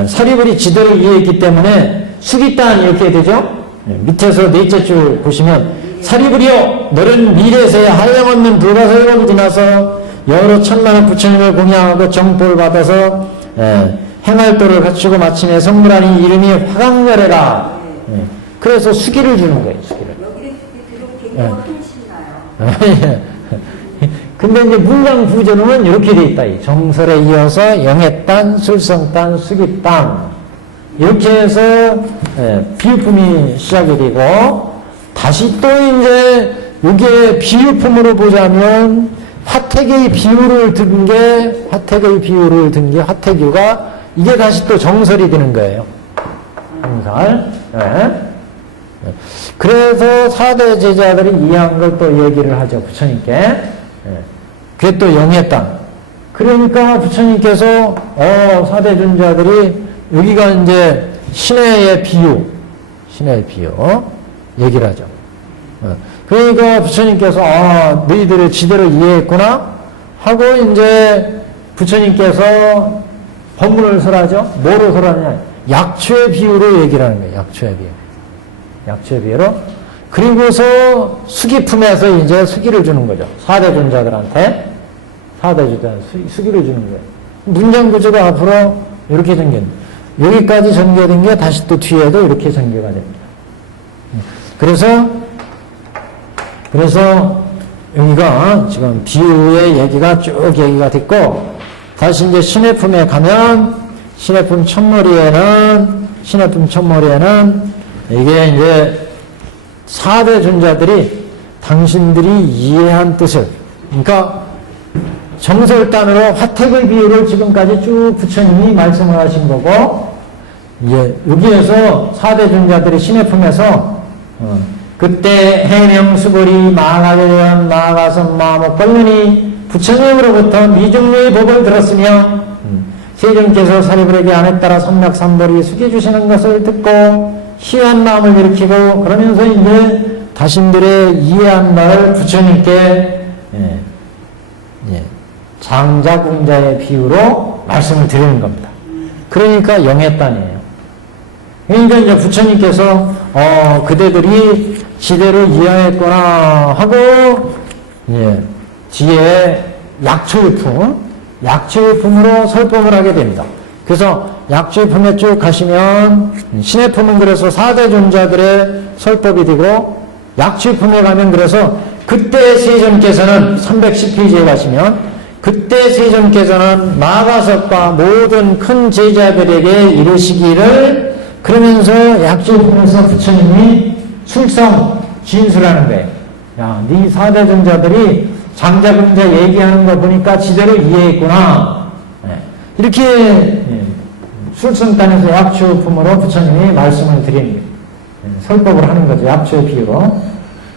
사리불이 지대로 이해했기 때문에 수기단 이렇게 되죠. 밑에서 넷째 줄 보시면 사리불이여 너는 미래세에 한량없는 불가사의를 지나서 여러 천만의 부처님을 공양하고 정보를 받아서 행할도를 갖추고 마침내 성불하니 이름이 화강렬해라. 그래서 수기를 주는 거예요. 수기를. 여기를 들어도 굉장히 힘나요. 근데 이제 문장 구조는 이렇게 돼 있다. 정설에 이어서 영해단, 술성단, 수기단 이렇게 해서 비유품이 시작이 되고 다시 또 이제 이게 비유품으로 보자면 화택의 비유를 든 게 화택유가 이게 다시 또 정설이 되는 거예요. 정설. 그래서 4대 제자들이 이해한 걸 또 얘기를 하죠. 부처님께. 그게 또 영했단. 그러니까 부처님께서 4대 존자들이 여기가 이제 신의 비유 얘기를 하죠. 그러니까 부처님께서 너희들을 지대로 이해했구나 하고 이제 부처님께서 법문을 설하죠. 뭐로 설하냐? 약초의 비유로 얘기를 하는 거예요. 약초의 비유로. 그리고서 수기품에서 이제 수기를 주는 거죠. 4대 존자들한테. 4대 존자들한테 수기를 주는 거예요. 문장 구조가 앞으로 이렇게 전개됩니다. 여기까지 전개된 게 다시 또 뒤에도 이렇게 전개가 됩니다. 그래서 여기가 지금 비유의 얘기가 쭉 얘기가 됐고, 다시 이제 신해품에 가면, 신해품 첫머리에는 이게 이제 4대 존자들이 당신들이 이해한 뜻을, 그러니까 정설단으로 화택의 비유를 지금까지 쭉 부처님이 말씀을 하신 거고, 이제 여기에서 4대 존자들이 신해품에서 그때 해명수벌이 마가에 대한 마가선 마목 벌문이 부처님으로부터 미중류의 법을 들었으며 세존께서 사리불에게 안에 따라 삼락삼벌이 숙여주시는 것을 듣고 희한 마음을 일으키고 그러면서 이제 자신들의 이해한 바를 부처님께 장자궁자의 비유로 말씀을 드리는 겁니다. 그러니까 영해단이에요. 그러니까 이제 부처님께서 그대들이 지대로 이해했구나 하고 뒤에 약초일품으로 설법을 하게 됩니다. 그래서 약초일품에 쭉 가시면 신의 품은 그래서 4대 존자들의 설법이 되고 약초일품에 가면 그래서 그때 세존께서는 310페이지에 가시면 그때 세존께서는 마가섭과 모든 큰 제자들에게 이르시기를 그러면서 약초일품에서 부처님이 출성 진술하는 거예요. 야, 네 4대 존자들이 장자금자 얘기하는 거 보니까 지대로 이해했구나. 이렇게 출승단에서 약초품으로 부처님이 말씀을 드리는 설법을 하는 거죠. 약초의 비유로.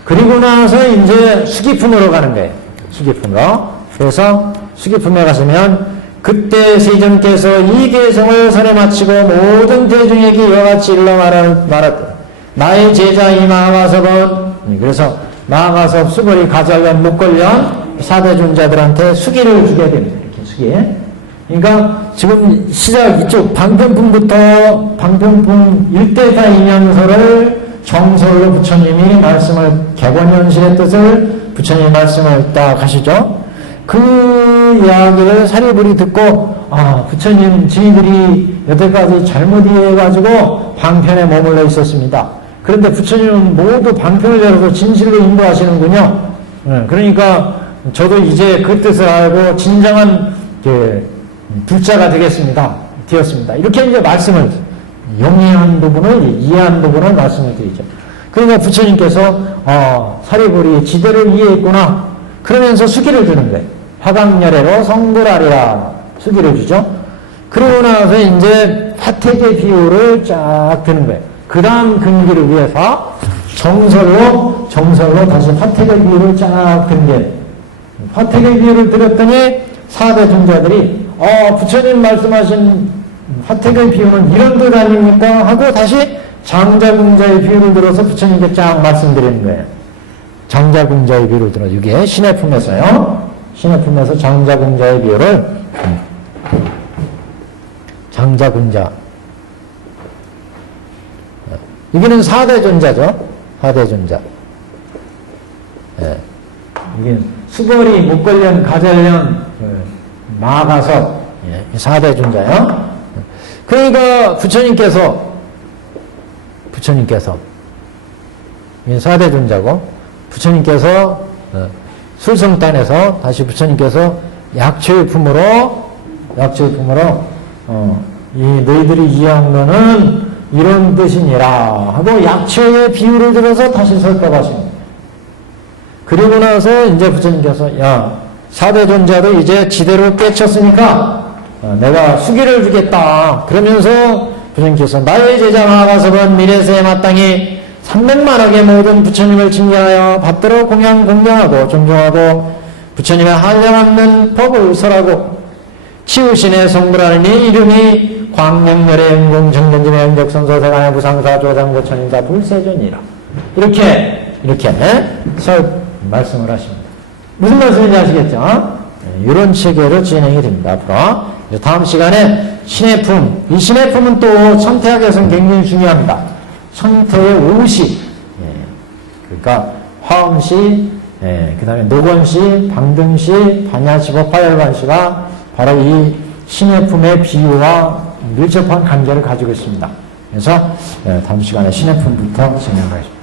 그리고 나서 이제 수기품으로 가는 거예요. 수기품으로. 그래서 수기품에 가시면 그때 세존께서 이 개성을 선에 마치고 모든 대중에게 이와 같이 일러 말하되 나의 제자 이 마가섭은 그래서 마가섭, 수거리, 가잘련, 목걸련 4대 존자들한테 수기를 주게 됩니다. 이렇게 수기. 그러니까 지금 시작 이쪽 방편품부터 방편품 일대사 인연서를 정설로 부처님이 말씀을 객원현실의 뜻을 부처님이 말씀을 딱 하시죠. 그 이야기를 사리불이 듣고 부처님 저희들이 여태까지 잘못 이해해가지고 방편에 머물러 있었습니다. 그런데 부처님은 모두 방편을 열어서 진실로 인도하시는군요. 그러니까 저도 이제 그 뜻을 알고 진정한 불자가 되었습니다. 이렇게 이제 말씀을 용이한 부분을 이해한 부분을 말씀을 드리죠. 그러니까 부처님께서 사리불이 지대를 이해했구나. 그러면서 수기를 주는 거예요. 화강열애로 성불하리라 수기를 주죠. 그러고 나서 이제 화택의 비유를 쫙 드는 거예요. 그 다음 근기를 위해서 정설로 다시 화택의 비유를 쫙 든 게 화택의 비유를 들었더니 4대 존자들이 부처님 말씀하신 화택의 비유는 이런 뜻 아닙니까? 하고 다시 장자궁자의 비유를 들어서 부처님께 쫙 말씀드리는 거예요. 장자궁자의 비유를 들어 이게 신의 품에서요. 신의 품에서 장자궁자의 비유를 장자궁자 여기는 4대 존자죠. 4대 존자. 이게 수거리, 목걸련, 가잘련, 마가섭 4대 존자요. 그러니까 부처님께서 4대 존자고 부처님께서 술성단에서 다시 부처님께서 약초일품으로 이 너희들이 이해한 거는 이런 뜻이니라 하고 약초의 비유를 들어서 다시 설법하십니다. 그리고 나서 이제 부처님께서 4대 존자도 이제 지대로 깨쳤으니까 내가 수기를 주겠다. 그러면서 부처님께서 나의 제자 마가섭은 미래세에 마땅히 300만억의 모든 부처님을 징계하여 받들어 공경하고 존중하고 부처님의 한량없는 법을 설하고 치우신의 성불하느니 이름이 광명열의 응공 정전진의 영적선서 세간의 부상사 조장고 천인사 불세존이라 이렇게 말씀을 하십니다. 무슨 말씀인지 아시겠죠? 이런 체계로 진행이 됩니다. 앞으로 다음 시간에 신의 품, 이 신의 품은 또 천태학에서는 굉장히 중요합니다. 천태의 5시, 그러니까 화엄시, 그 다음에 노건시, 방등시, 반야시법, 화열반시가 바로 이 신의 품의 비유와 밀접한 관계를 가지고 있습니다. 그래서 다음 시간에 신의 품부터 진행하겠습니다.